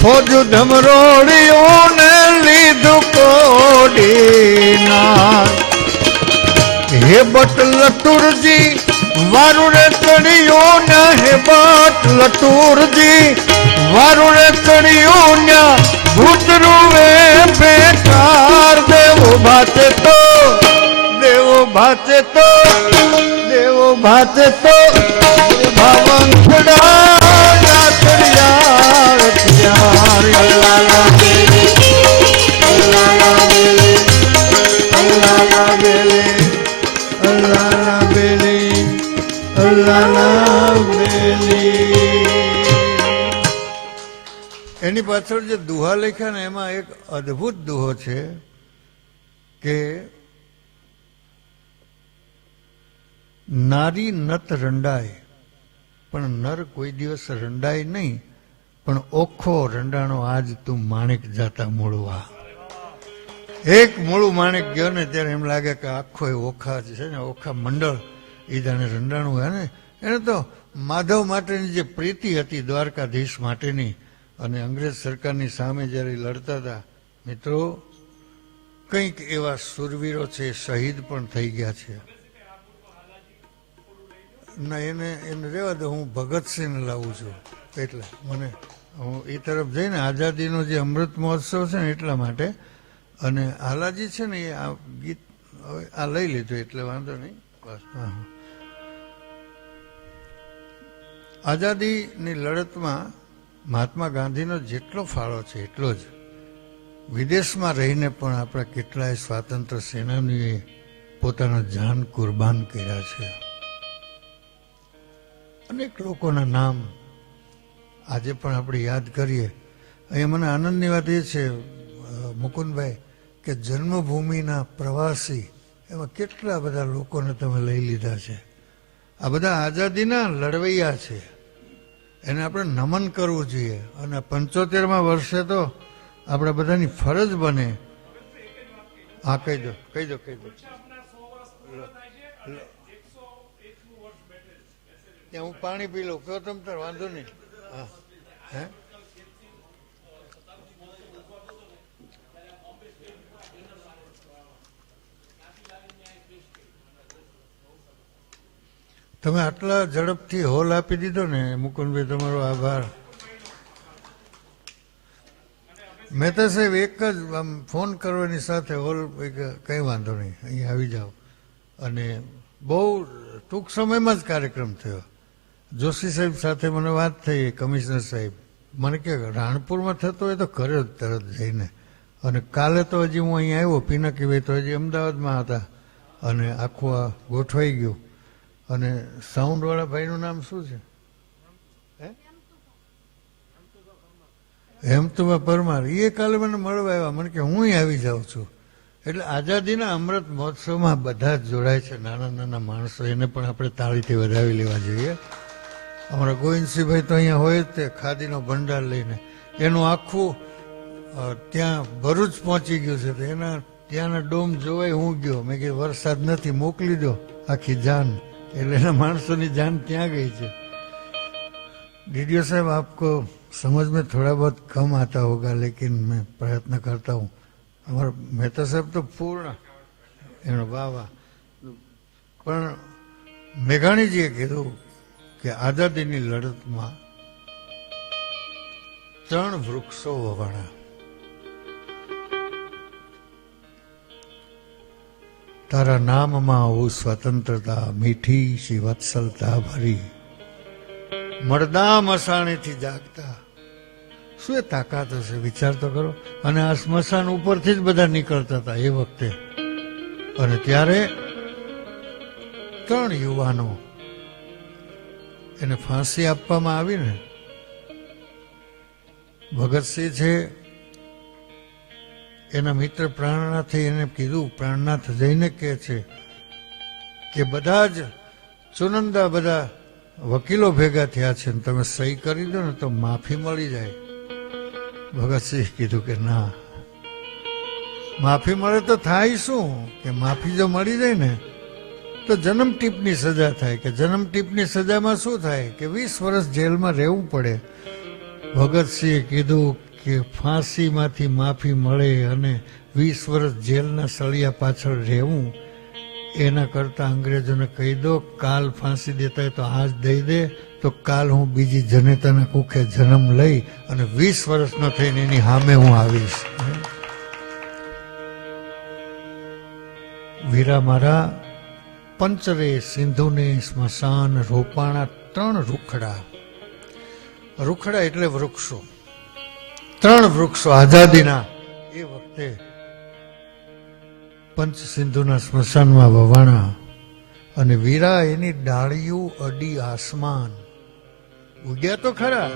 ફોજ ધમરોડિયું ને લીધું કોડીના હે બટ લટુરજી વારું રે ચડ્યું ને હે બટ લટુરજી વારું રે ચડ્યું ને ભૂતરુવે બેકાર દેવો ભાતે તો દેવો ભાતે તો દેવો ભાતે તો ભાવંકડા નાથડિયા ત્યાર અલ્લાહ એની પાછળ જે દુહા લખ્યા ને એમાં એક અદ્ભુત દુહો છે કે નારી નત રંડાય પણ નર કોઈ દિવસ રંડાય નહીં પણ ઓખો રંડાણો આજ તું માણેક જાતા મૂળવા. એક મૂળું માણેક ગયો ને ત્યારે એમ લાગે કે આખો એ ઓખા છે ને ઓખા મંડળ એ જાણે રંડાણું હે ને એને તો માધવ માટેની જે પ્રીતિ હતી દ્વારકાધીશ માટેની અને અંગ્રેજ સરકારની સામે જ્યારે લડતા હતા મિત્રો કંઈક એવા સુરવીરો છે શહીદ પણ થઈ ગયા છે. ના એને રહેવા દો, હું ભગતસિંહને લાવું છું એટલે મને હું એ તરફ જઈને આઝાદીનો જે અમૃત મહોત્સવ છે ને એટલા માટે. અને હાલાજી છે ને એ આ ગીત હવે આ લઈ લીધું એટલે વાંધો નહીં બસ. હા આઝાદીની લડતમાં મહાત્મા ગાંધીનો જેટલો ફાળો છે એટલો જ વિદેશમાં રહીને પણ આપણા કેટલાય સ્વાતંત્ર્ય સેનાનીઓએ પોતાના જાન કુરબાન કર્યા છે. અનેક લોકોના નામ આજે પણ આપણે યાદ કરીએ. અહીંયા મને આનંદની વાત એ છે મુકુંદભાઈ કે જન્મભૂમિના પ્રવાસી એમાં કેટલા બધા લોકોને તમે લઈ લીધા છે. આ બધા આઝાદીના લડવૈયા છે, એને આપણે નમન કરવું જોઈએ. અને 75મા વર્ષે તો આપણા બધાની ફરજ બને. હા કહી દો. ત્યાં હું પાણી પી લઉં, કહો તમ તાર વાંધો નહીં. હા હે તમે આટલા ઝડપથી હોલ આપી દીધો ને મુકુંદભાઈ, તમારો આભાર. મહેતા સાહેબ એક જ આમ ફોન કરવાની સાથે હોલ કંઈ વાંધો નહીં, અહીં આવી જાઓ. અને બહુ ટૂંક સમયમાં જ કાર્યક્રમ થયો. જોશી સાહેબ સાથે મને વાત થઈ, કમિશનર સાહેબ મને કે રાણપુરમાં થતો હોય તો ઘરે જ તરત જઈને. અને કાલે તો હજી હું અહીં આવ્યો, પિનાકીભાઈ તો હજી અમદાવાદમાં હતા અને આખું આ ગોઠવાઈ ગયું. અને સાઉન્ડવાળા ભાઈનું નામ શું છે? હેમતુભા પરમાર. એ કાલે મને મળવા આવ્યા, મને કે હું આવી જાઉં છું. એટલે આઝાદીના અમૃત મહોત્સવમાં બધા જ જોડાય છે, નાના નાના માણસો. એને પણ આપણે તાળીથી વધાવી લેવા જોઈએ. અમારા ગોવિંદસિંહભાઈ તો અહીંયા હોય જ તે ખાદીનો ભંડાર લઈને. એનું આખું ત્યાં ભરૂચ પહોંચી ગયું છે તો એના ત્યાંના ડોમ જોવાય હું ગયો. મેં કીધું વરસાદ નથી, મોકલી દો આખી જાન. એટલે એના માણસોની જાન ત્યાં ગઈ છે. डीडीओ साहब आपको समझ में थोड़ा बहुत कम आता होगा लेकिन मैं प्रयत्न करता हूँ. हमारा मेहता साहब तो पूर्ण એનો વાહ. પણ મેઘાણીજીએ કીધું કે આઝાદીની લડતમાં 3 વૃક્ષો વવાણા. તારા નામમાં હું સ્વતંત્રતા મીઠી સી વત્સલતા ભરી મળદા મસાણેથી જાગતા. શું એ તાકાત હશે, વિચાર તો કરો. અને આ સ્મશાન ઉપરથી જ બધા નીકળતા હતા એ વખતે. અને ત્યારે 3 યુવાનો એને ફાંસી આપવામાં આવી ને. ભગતસિંહ છે, એના મિત્ર પ્રાણનાથે એને કીધું, પ્રાણનાથ જઈને કહે છે કે બધા જ ચુનંદા બધા વકીલો ભેગા થયા છે, તમે સહી કરી દો ને તો માફી મળી જાય. ભગતસિંહ કીધું કે ના, માફી મળે તો થાય શું કે માફી જો મળી જાય ને તો જન્મ ટીપની સજા થાય. કે જન્મ ટીપની સજામાં શું થાય કે 20 વર્ષ જેલમાં રહેવું પડે. ભગતસિંહે કીધું કે ફાંસીમાંથી માફી મળે અને 20 વર્ષ જેલના સળિયા પાછળ રહેવું એના કરતાં અંગ્રેજોને કહી દો કાલ ફાંસી દેતા હોય તો આજ દઈ દે, તો કાલ હું બીજી જનેતાના કુખે જન્મ લઈ અને 20 વર્ષનો થઈને એની સામે હું આવીશ. વીરા મારા પંચરે સિંધુને સ્મશાન રોપાણા 3 રૂખડા. રૂખડા એટલે વૃક્ષો, 3 વૃક્ષો આઝાદીના એ વખતે પંચ સિંધુના સ્મશાનમાં વવાણા અને વીરા એની ડાળીઓ અડી આસમાન. ઉગ્યા તો ખરા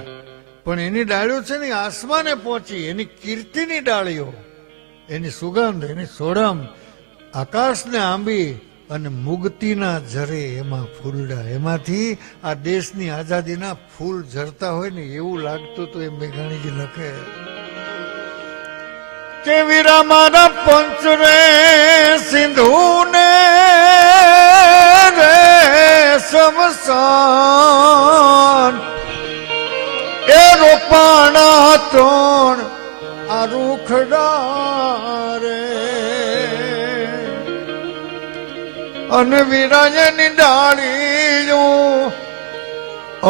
પણ એની ડાળીઓ છે ને આસમાને પહોંચી. એની કીર્તિની ડાળીઓ, એની સુગંધ, એની સોડમ આકાશને આંબી અને મુક્તિના ઝરે એમાં ફૂલડા. એમાંથી આ દેશની આઝાદીના ફૂલ ઝરતા હોય ને એવું લાગતું તો એ મેઘાણીજી લખે કે વીરા મારા પંચ રે સિંધુને રે સમસાન એ રોપાણા 3 આ રૂખડા રે અને વીરાજની ડાળીઓ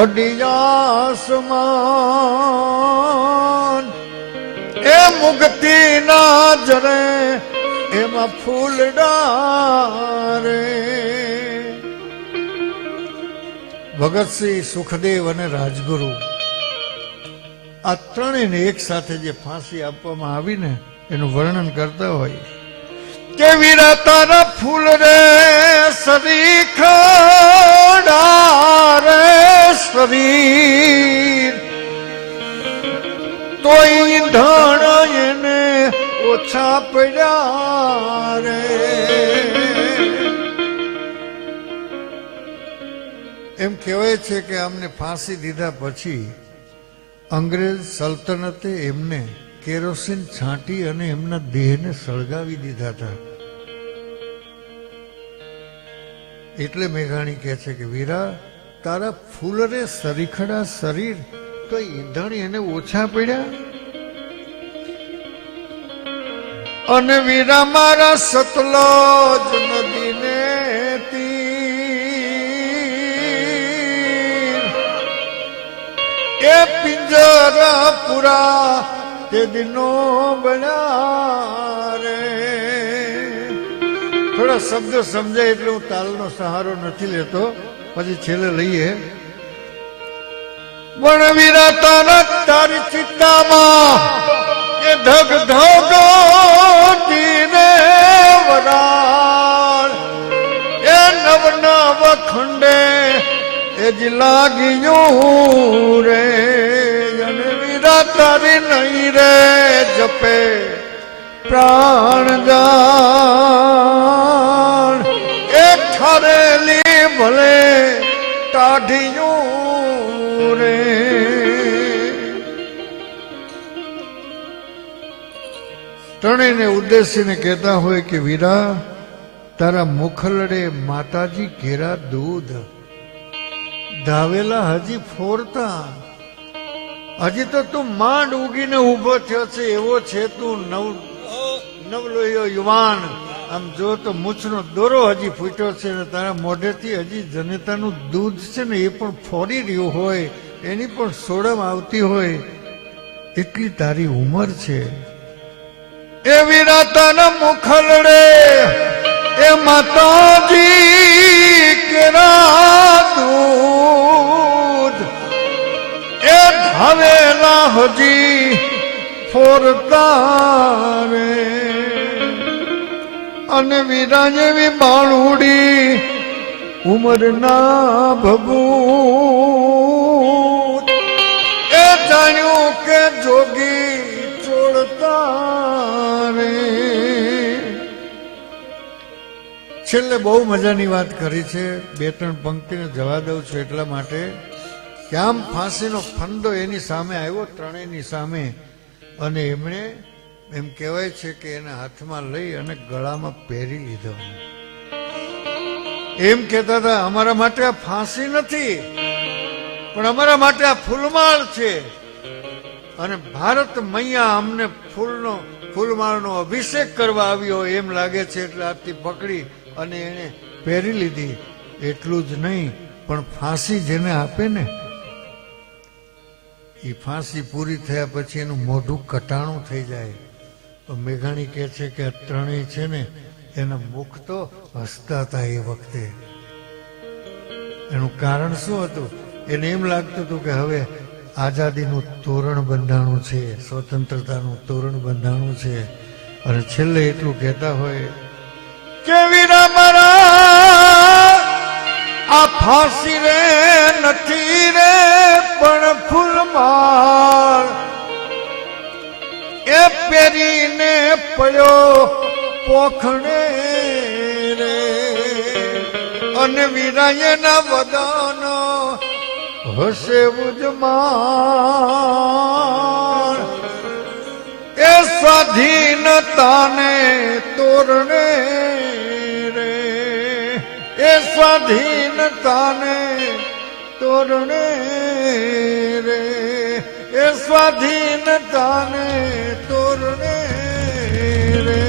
અડિયાસમાન એ મુક્તિના જરે એમાં ફૂલડા રે. ભગતસિંહ, સુખદેવ અને રાજગુરુ આ ત્રણેયને એક સાથે જે ફાંસી આપવામાં આવીને એનું વર્ણન કરતા હોય કે વીરા તારા ફૂલ રે સરીખડા રે શરીર તોય ધણ એને ઓછા પડ્યા રે. એમ કહેવાય છે કે અમને ફાંસી દીધા પછી અંગ્રેજ સલ્તનતે એમને કેરોસીન છાંટી અને એમના દેહને સળગાવી દીધા હતા. એટલે મેઘાણી કહે છે કે વીરા તારા ફૂલ રે સરીખડા શરીર તો ઈંધણ એને ઓછા પડ્યા. અને વીરા મારા સતલજ નદીને તીર એ પિંજરા પુરા તે દિનો બન્યા રે. થોડા શબ્દ સમજાય એટલે હું તાલનો સહારો નથી લેતો, પછી છેલ્લે લઈએ. વણવીરા તારા તારી ચિત્તામાં એ ધગ ધગોતી રે વરાળ એ નવ નવ ખંડે એ જ લાગ્યું રે. અને વીરા તારી નહીં રે જપે પ્રાણ જાણ એ ઠરેલી ભલે ટાઢિયું રે. ત્રણેયને ઉદ્દેશીને કહેતા હોય કે વીરા તારા મુખલડે માતાજી ઘેરા દૂધ ધાવેલા હજી ફોરતા. હજી તો તું માંડ ઉગીને ઉભો થયો છે એવો છે તું નવલોયો યુવાન. આમ જો તો મૂછનો દોરો હજી ફૂટ્યો છે ને તારા મોઢેથી હજી જનતાનું દૂધ છે ને એ પણ ફોરી રહ્યું હોય, એની પણ સોડમ આવતી હોય એટલી તારી ઉંમર છે. એ વીરાતાના મુખલડે એ માતાજી કેરા દૂધ એ ધાવેલા હજી ફોરતા રે. અને વીરા જેવી બાળુડી ઉંમરના ભભૂત એ જાણ્યું કે જોગી ચોળતા રે. છેલ્લે બહુ મજાની વાત કરી છે, 2-3 પંક્તિને જવા દઉં છું એટલા માટે કે આમ ફાંસીનો ફંદો એની સામે આવ્યો, ત્રણેયની સામે, અને એમણે એમ કહેવાય છે કે એના હાથમાં લઈ અને ગળામાં પહેરી લીધો. એમ કહેતા હતા અમારા માટે આ ફાંસી નથી પણ અમારા માટે આ ફૂલમાળ છે. અને ભારત મૈયા અમને ફૂલમાળનો અભિષેક કરવા આવ્યો એમ લાગે છે એટલે આથી પકડી અને એને પહેરી લીધી. એટલું જ નહીં પણ ફાંસી જેને આપે ને એ ફાંસી પૂરી થયા પછી એનું મોઢું કટાણું થઈ જાય. તો મેઘાણી કહે છે કે આ ત્રણેય છે ને એના મુખ તો હસતા હતા એ વખતે. એનું કારણ શું હતું? એને એમ લાગતું હતું કે હવે આઝાદીનું તોરણ બંધાણું છે, સ્વતંત્રતાનું તોરણ બંધાણું છે. અને છેલ્લે એટલું કહેતા હોય કે વીરા મારા આ ફાંસી રે નથી રે પણ ફૂલમાળ એ પહેરીને પડ્યો પોખણે રે. અને વીરાયના વદન હસે ઉજમાણ એ સ્વાધીનતાને તોરણે રે. એ સ્વાધીનતાને તોરણે રે. એ સ્વાધીનતાને તોરણે રે.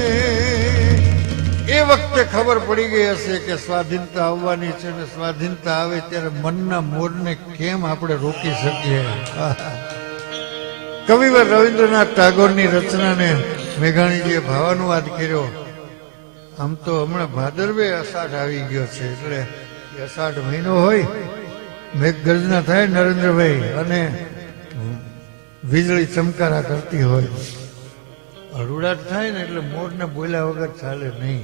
એ વખતે ખબર પડી ગઈ હશે કે સ્વાધીનતા આવવાની છે ને સ્વાધીનતા આવે ત્યારે મનના મોરને કેમ આપણે રોકી શકીએ. કવિવર રવિન્દ્રનાથ ટાગોરની રચનાને મેઘાણીજીએ ભાવાનુવાદ કર્યો. આમ તો હમણાં ભાદરવે અષાઢ આવી ગયો છે એટલે અષાઢ મહિનો હોય, મેઘગર્જના થાય નરેન્દ્રભાઈ અને વીજળી ચમકારા કરતી હોય, હળુડાટ થાય ને એટલે મોરને બોલ્યા વગર ચાલે નહીં.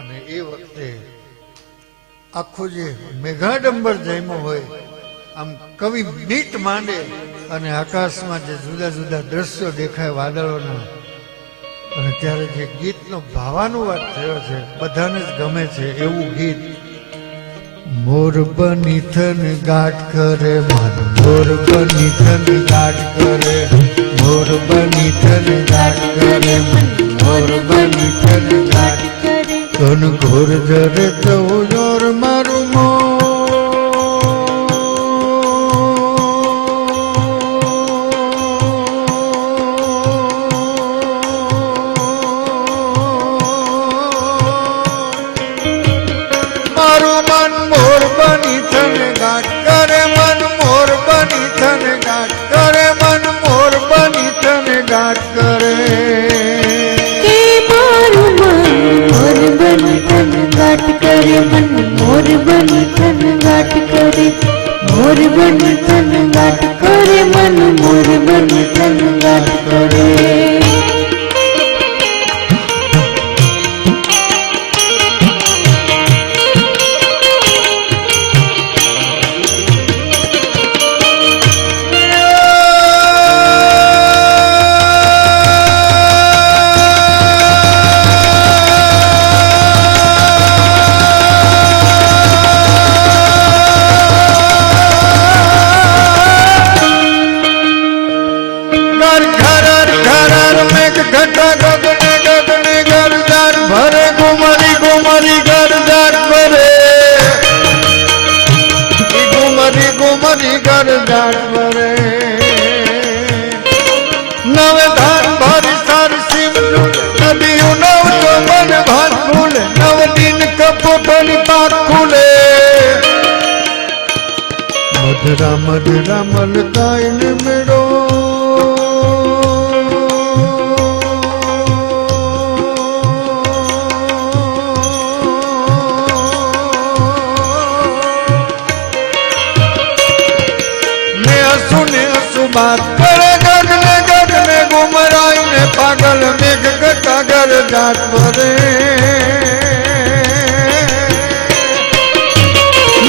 અને એ વખતે આખો જે મેઘાડંબર જામ્યો હોય આમ કવિ નીટ માંડે અને આકાશમાં જે જુદા જુદા દ્રશ્યો દેખાય વાદળોના, અને ત્યારે જે ગીતનો ભાવાનુવાદ થયો છે બધાને જ ગમે છે એવું ગીત. મોર બની થન ગાંઠ કરે મન, મોર બની થન ગાંઠ કરે, મોર બની થન ગાંઠ કરે મન, મોર બની થન ગાંઠ કરે. ઘન ઘોર જરે તો યોર મારું મોર. મારું મન મોર બની થન ગાંઠ કરે, મન મોર બની થન ગાંઠ કરે, મન મોર બની થન ગાંઠ કરે. કે મારું મન મોર બની થન ગાંઠ કરે, મન મોર બની થન ગાંઠ કરે, મોર બની થન ગાંઠ કરે, મન મોર બની થન ગાંઠ કરે. નવે ધાન ભરી સાર સીમ નદીયું નવ તો મન ભાત ફૂલે, નવ દિન કપોટની પાક ફૂલે. મધરા મધરા મલકાય ને મેળો बात करे गगने गगने गुमराई ने पागल मेघ गटागर जाट भरे.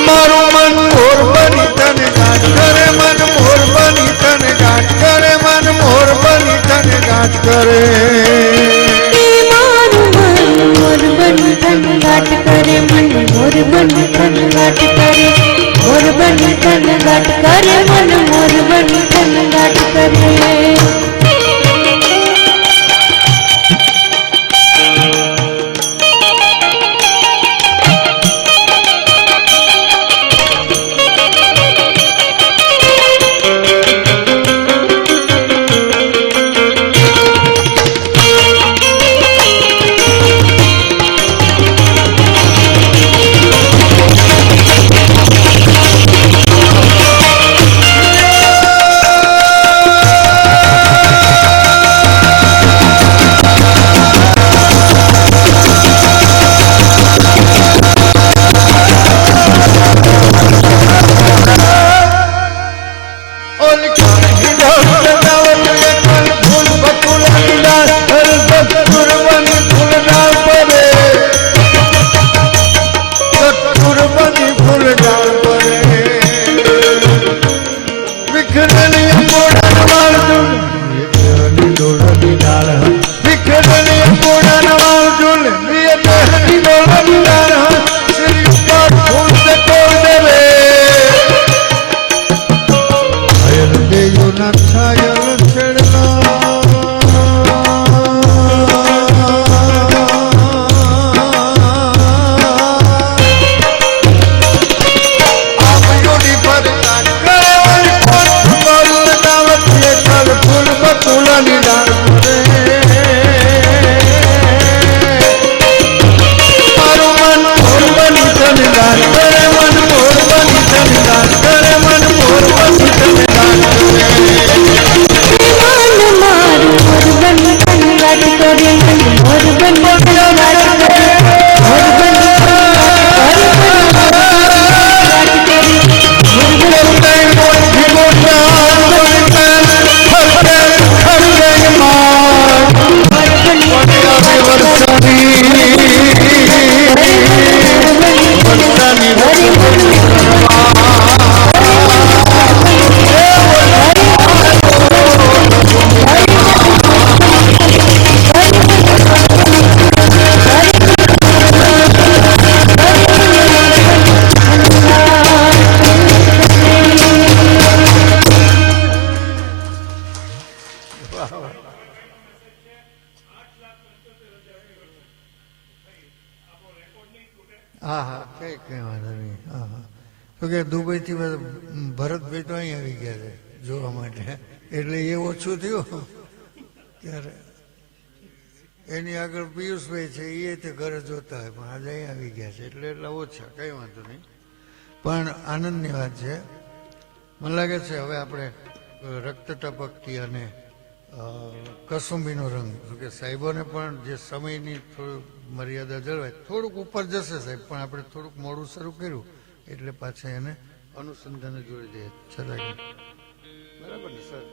मारू मन मोर बनी तन गाट करे, मन मोर बनी तन गाट करे, मन मोर बनी तन गाट करे. મારું મન મોર બની થન ગાંઠ કરે, મન મોર બની થન ગાંઠ કરે, મોર બની થન ગાંઠ કરે, મન મોર બની થન ગાંઠ કરે. વાહ વાહ. હા હા કઈ વાંધો નહીં. હા હા તો કે દુબઈથી ભરતભાઈ તો અહીં આવી ગયા છે જોવા માટે, એટલે એ ઓછું થયું. ત્યારે એની આગળ પિયુષભાઈ છે એ તે ઘરે જોતા હોય, પણ આજે અહીં આવી ગયા છે એટલે એટલા ઓછા, કઈ વાંધો નહીં. પણ આનંદની વાત છે. મને લાગે છે હવે આપણે રક્ત ટપકથી અને કસુંબીનો રંગ, કે સાહેબોને પણ જે સમયની થોડી મર્યાદા જળવાય, થોડુંક ઉપર જશે સાહેબ, પણ આપણે થોડુંક મોડું શરૂ કર્યું એટલે પાછા એને અનુસંધાને જોડી દઈએ. છતાં બરાબર ને સર?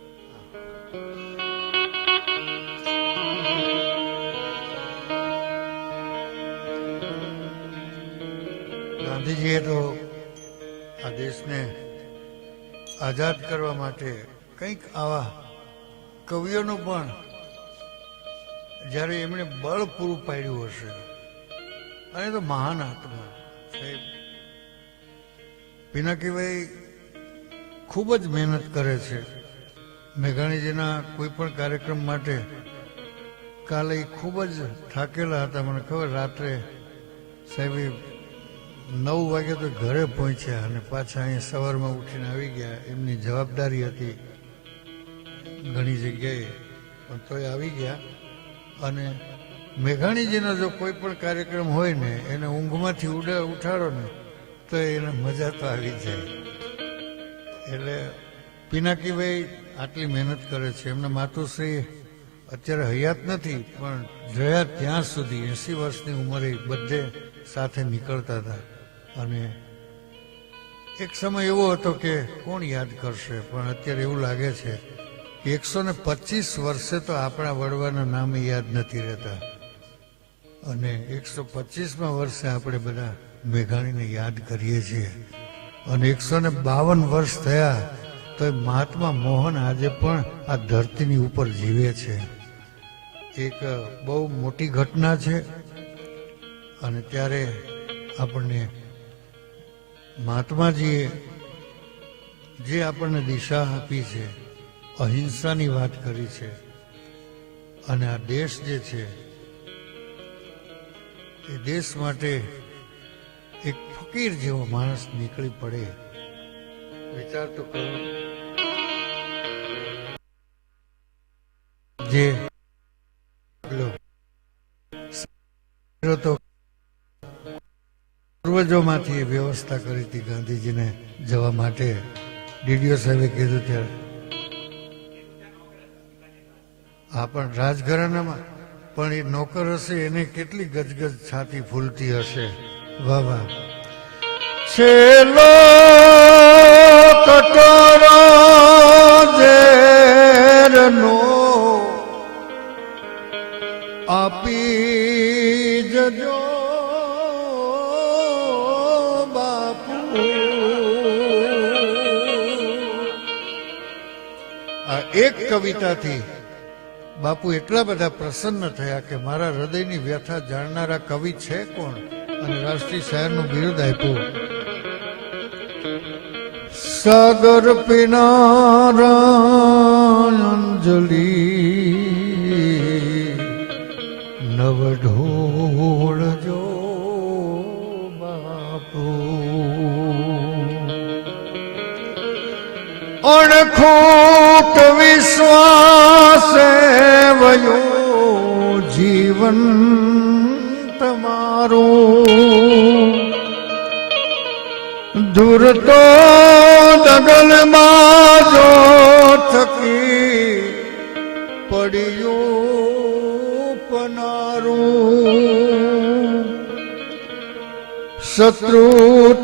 ગાંધીજીએ તો આ દેશને આઝાદ કરવા માટે કંઈક આવા કવિઓનું પણ જ્યારે એમણે બળ પૂરું પાડ્યું હશે, અને તો મહાન આત્મા સાહેબ પિનાકીભાઈ ખૂબ જ મહેનત કરે છે. મેઘાણીજીના કોઈ પણ કાર્યક્રમ માટે કાલે એ ખૂબ જ થાકેલા હતા, મને ખબર. રાત્રે સાહેબ 9 વાગે તો ઘરે પહોંચ્યા અને પાછા અહીંયા સવારમાં ઉઠીને આવી ગયા. એમની જવાબદારી હતી ઘણી જગ્યાએ, પણ તોય આવી ગયા. અને મેઘાણીજીનો જો કોઈ પણ કાર્યક્રમ હોય ને, એને ઊંઘમાંથી ઉઠાડો ને તો એને મજા તો આવી જાય. એટલે પિનાકીભાઈ આટલી મહેનત કરે છે. એમના માતુશ્રી અત્યારે હયાત નથી, પણ રહ્યા ત્યાં સુધી 80 વર્ષની ઉંમરે બધે સાથે નીકળતા હતા. અને એક સમય એવો હતો કે કોણ યાદ કરશે, પણ અત્યારે એવું લાગે છે કે 125 વર્ષે તો આપણા વડવાના નામે યાદ નથી રહેતા, અને 125મા વર્ષે આપણે બધા મેઘાણીને યાદ કરીએ છીએ. અને 152 વર્ષ થયા તો મહાત્મા મોહન આજે પણ આ ધરતીની ઉપર જીવે છે. એક બહુ મોટી ઘટના છે. અને ત્યારે આપણને મહાત્માજીએ જે આપણને દિશા આપી છે, અહિંસાની વાત કરી છે, અને આ દેશ જે છે એ દેશ માટે એક ફકીર જેવો માણસ નીકળી પડે. વિચાર તો કરો. જે પૂર્વજોમાંથી વ્યવસ્થા કરી હતી ગાંધીજીને જવા માટે. ડીડીઓ સાહેબે કીધું ત્યારે હા, પણ રાજઘરાનામાં પણ એ નોકર હશે, એને કેટલી ગજગજ છાતી ફૂલતી હશે. વાહ વાહ. છેલ્લો કટોરો ઝેરનો આપી જજો બાપુ. આ એક કવિતાથી બાપુ એટલા બધા પ્રસન્ન થયા કે મારા હૃદયની વ્યથા જાણનારા કવિ છે કોણ, અને રાષ્ટ્રીય શાયરનું બિરુદ આપ્યું. સાગર પિનારાંજલિ નવ ઢોળ જો બાપુ. અણખૂટ વિશ્વાસે વયો જીવન તમારું. ધૂરતો દગલમાં જો થકી પડ્યું પનારું. શત્રુ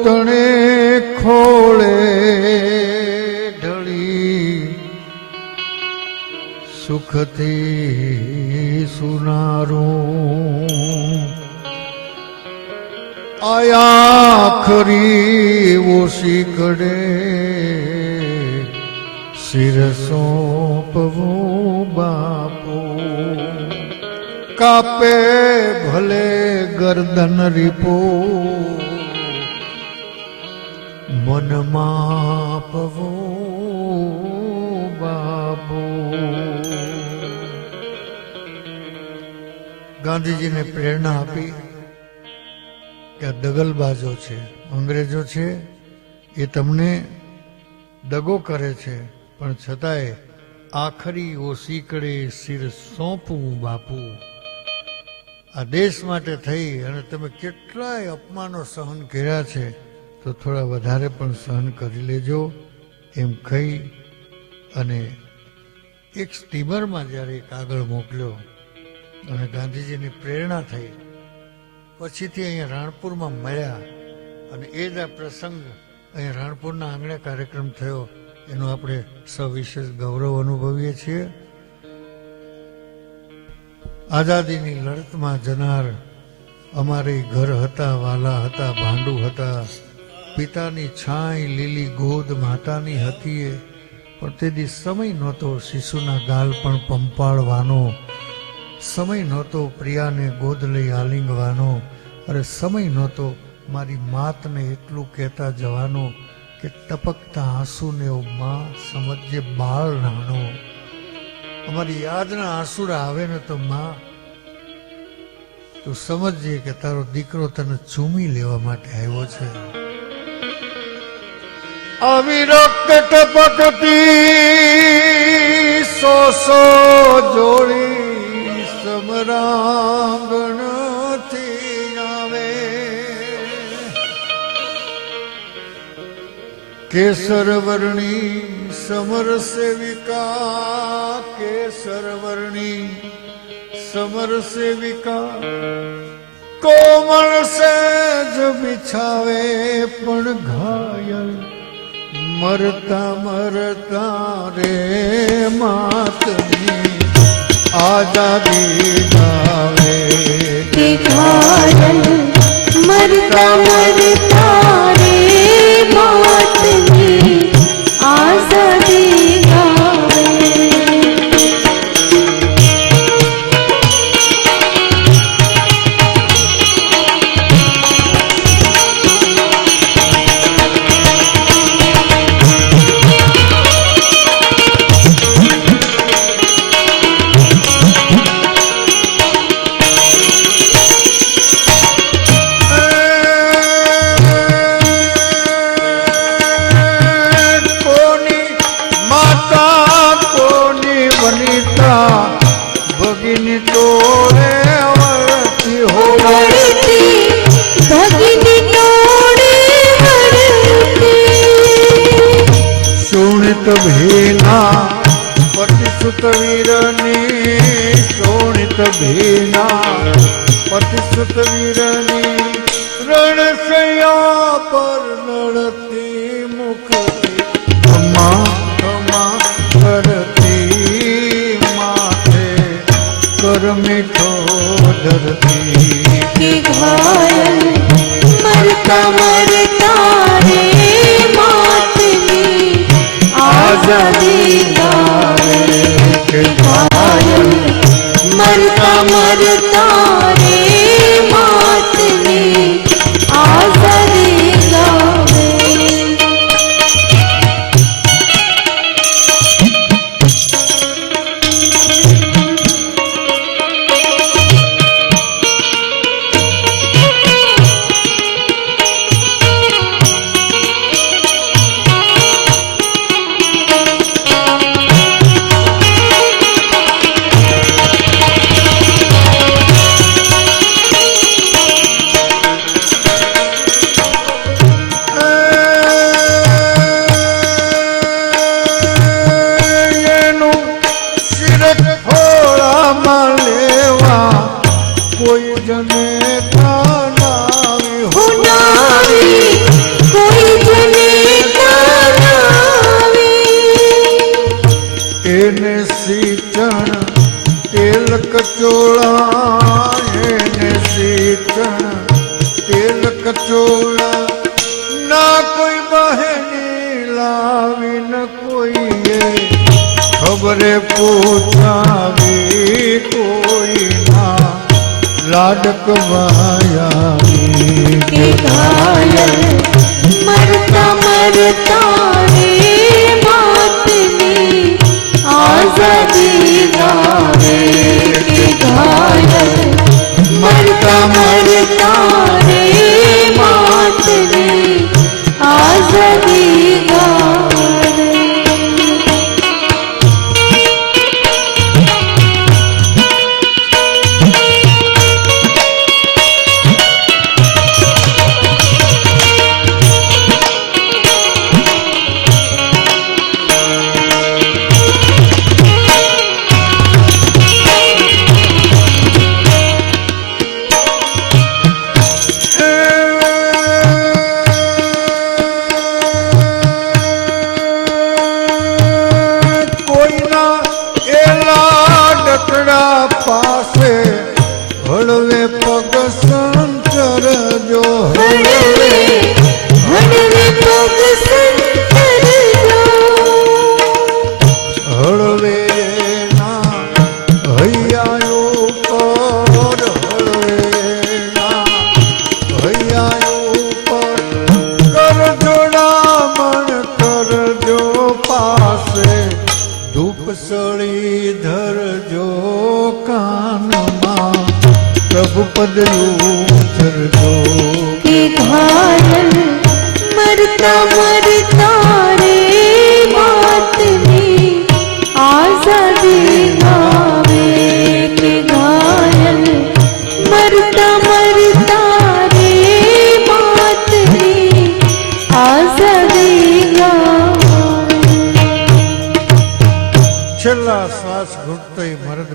તણે ખોળે સુખથી સુનારું. આખરી ઓશી કડે શિર સોંપવું બાપુ. કાપે ભલે ગરદન રીપો મન માપવું બાપુ. ગાંધીજીને પ્રેરણા આપી કે આ દગલબાજો છે, અંગ્રેજો છે, એ તમને દગો કરે છે, પણ છતાંય આખરી ઓ સીકડે સિર સોંપવું બાપુ. આ દેશ માટે થઈ અને તમે કેટલાય અપમાનો સહન કર્યા છે, તો થોડા વધારે પણ સહન કરી લેજો એમ કહી અને એક સ્ટીમરમાં જ્યારે કાગળ મોકલ્યો અને ગાંધીજીની પ્રેરણા થઈ. પછીથી અહીંયા રાણપુરમાં મળ્યા અને એ જ આ પ્રસંગ અહીંયા રાણપુરના આંગણે કાર્યક્રમ થયો, એનું આપણે સવિશેષ ગૌરવ અનુભવીએ છીએ. આઝાદીની લડતમાં જનાર અમારે ઘર હતા, વાલા હતા, ભાંડું હતા, પિતાની છાંય લીલી ગોદ માતાની હતી, પણ તેથી સમય નહોતો શિશુના ગાલ પણ પંપાળવાનો, સમય નહોતો પ્રિયાને ગોદ લઈ આલિંગવાનો, અરે સમય નહોતો મારી માતને એટલું કહેતા જવાનો કે ટપકતા આંસુને ઓ માં સમજે બાળ નાનો. અમારી યાદના આંસુડા આવે ને તો માં તું સમજજે કે તારો દીકરો તને ચૂમી લેવા માટે આવ્યો છે. આવી રક્ત ટપકતી સોસો જોડી સમરાંગણથી આવે, કેસર વર્ણી સમર સેવિકા, કેસર વર્ણી સમર સેવિકા, કોમળ સેજ બિછાવે પણ ઘાયલ મરતા મરતા રે માતની આઝાદી ગાવે. કે ઘાયલ મરતા મરતા રે માતની આઝાદી ગાવે. ભીના પતિસુત વીરની, શોણિત ભીના પતિસુત વીરની, રણસૈયા પર લડતી મુખતી ખમા ખમા કરતી, માથે કર મીઠો ધરતી. કે ઘાયલ મરતા મરતા રે માતની આઝાદી ગાવે. કે ઘાયલ મરતા મરતા રે માતની આઝાદી ગાવે. કોઈ જને કાનાવી હુનાવી, કોઈ જને કાનાવી, એને સિંચણ તેલ કચોળા, એને સિંચણ તેલ કચોળા, ના કોઈ બહેની લાવી ન કોઈએ ખબરે પૂછાવી, કોઈ ના લાડક વાયા. કે ઘાયલ મરતા મરતા રે માતની આઝાદી ગાવે. કે ઘાયલ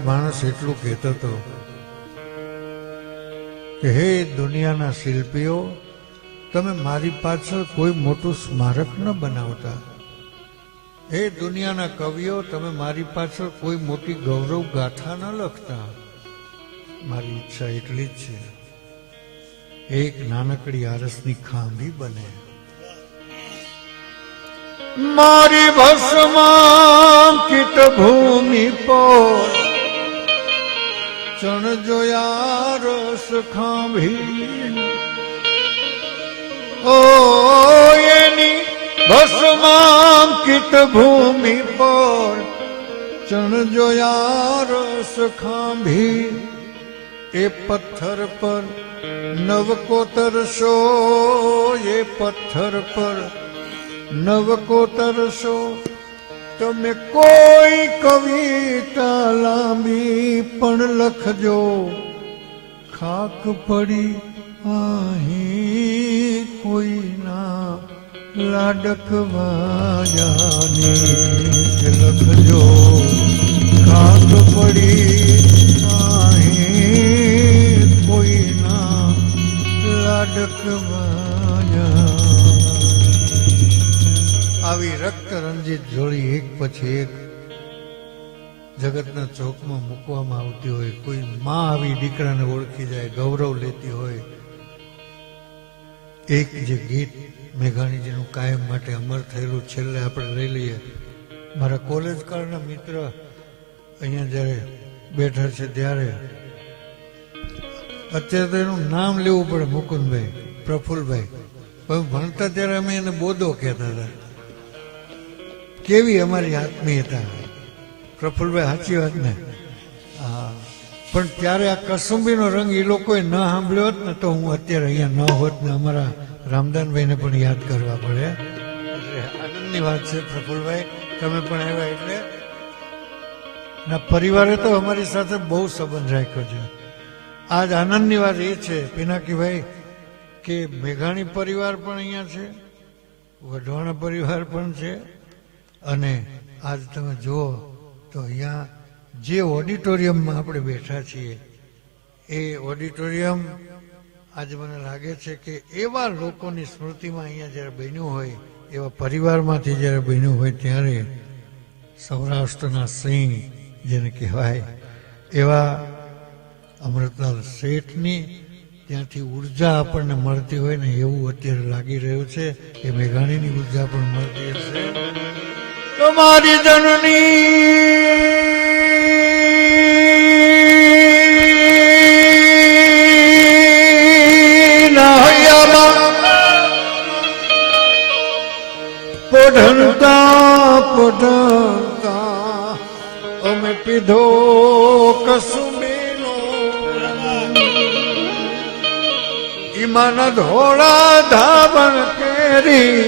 માણસ એટલું કહેતો હતો કે હે દુનિયાના શિલ્પીઓ, તમે મારી પાછળ કોઈ મોટું સ્મારક ન બનાવતા. હે દુનિયાના કવિઓ, તમે મારી પાછળ કોઈ મોટી ગૌરવ ગાથા ન લખતા. મારી ઈચ્છા એટલી જ છે, એક નાનકડી આરસની ખાંભી બને. મારી ભસ્માંકિત ભૂમિ પર ચણ જોયા રસ ખાંભી. ઓ એની ભસ્માંકિત ભૂમિ પર ચણ જોયા રસ ખાંભી. એ પથ્થર પર નવકોતરશો, એ પથ્થર પર નવકોતરશો. તમે કોઈ કવિતા લાંબી પણ લખજો, ખાક પડી અહીં કોઈના લાડકવા જાને લખજો. ખાક પડી અહીં કોઈના લાડકવા આવી રક્ત રંજિત જોડી એક પછી એક જગતના ચોકમાં મૂકવામાં આવતી હોય. કોઈ માં આવી દીકરાને ઓળખી જાય, ગૌરવ લેતી હોય. એક જે ગીત મેઘાણીજીનું કાયમ માટે અમર થયેલું છેલ્લે આપણે લઈ લઈએ. મારા કોલેજ કાળના મિત્ર અહીંયા જ્યારે બેઠા છે ત્યારે અત્યારે તો એનું નામ લેવું પડે, મુકુંદભાઈ, પ્રફુલભાઈ. પણ ભણતા ત્યારે અમે એને બોધો કહેતા હતા. કેવી અમારી આત્મીયતા. પ્રફુલભાઈ, સાચી વાત ને? હા. પણ ત્યારે આ કસુંબીનો રંગ એ લોકોએ ન સાંભળ્યો હોત ને તો હું અત્યારે અહીંયા ન હોત ને. અમારા રામદાનભાઈને પણ યાદ કરવા પડે. એટલે આનંદની વાત છે પ્રફુલભાઈ, તમે પણ આવ્યા એટલે. ના, પરિવારે તો અમારી સાથે બહુ સંબંધ રાખ્યો છે. આજ આનંદની વાત એ છે પિનાકીભાઈ કે મેઘાણી પરિવાર પણ અહીંયા છે, વઢવાણા પરિવાર પણ છે. અને આજ તમે જુઓ તો અહીંયા જે ઓડિટોરિયમમાં આપણે બેઠા છીએ એ ઓડિટોરિયમ આજે મને લાગે છે કે એવા લોકોની સ્મૃતિમાં અહીંયા જ્યારે બન્યું હોય, એવા પરિવારમાંથી જ્યારે બન્યું હોય ત્યારે સૌરાષ્ટ્રના સિંહ જેને કહેવાય એવા અમૃતલાલ શેઠની ત્યાંથી ઉર્જા આપણને મળતી હોય ને એવું અત્યારે લાગી રહ્યું છે. એ મેઘાણીની ઉર્જા પણ મળતી હશે. તમારી જનની પોઢણતા પોઢણતા અમે પીધો કસુંબીનો ઈમાના ધોળા ધાબણ કેરી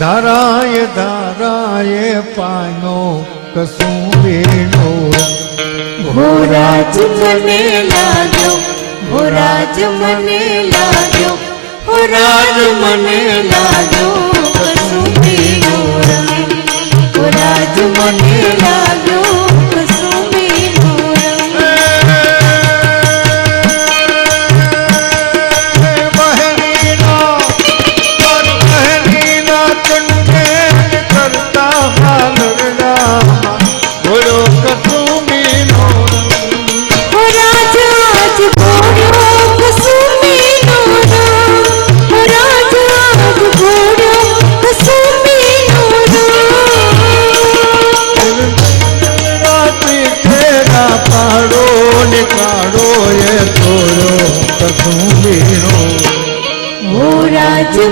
ધારાય ધારાય પાનો કસુંબીનો. હો રાજ મને લાગ્યો, હો રાજ મને લાગ્યો, હો રાજ મને લાગ્યો કસુંબીનો રંગ. હો રાજ મને લાગ્યો કસુંબીનો રંગ.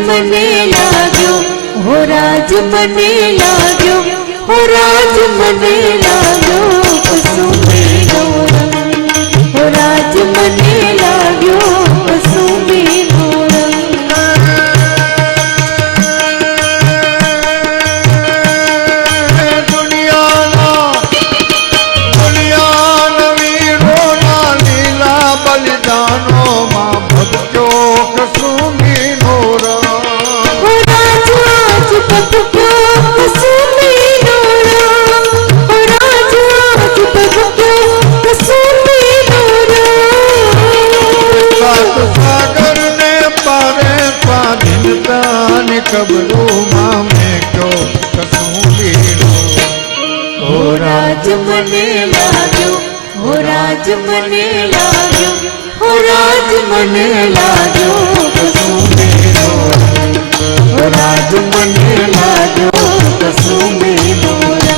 મને લાગ્યો, હો રાજ મને લાગ્યો, હો રાજ મને લાગ્યો કસુંબીનો રંગ. હો રાજ મને લાગ્યો કસુંબીનો રંગ. દુનિયાના વીરોના લીલા બલિદાનોમાં ભક્ત્યો કસુંબીનો રંગ. હો રાજ આજ ભટક્યો કસુંબીનો રંગ. હો રાજ મને લાગ્યો હો રાજ મને લાગ્યો કસુંબીનો રંગ હો રાજ મને લાગ્યો કસુંબીનો રંગ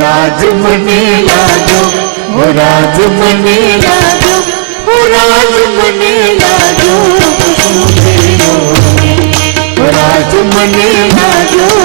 રાજ મને લાગ્યો હો રાજ મને લાગ્યો હો રાજ મને લાગ્યો કસુંબીનો રંગ હો રાજ મને લાગ્યો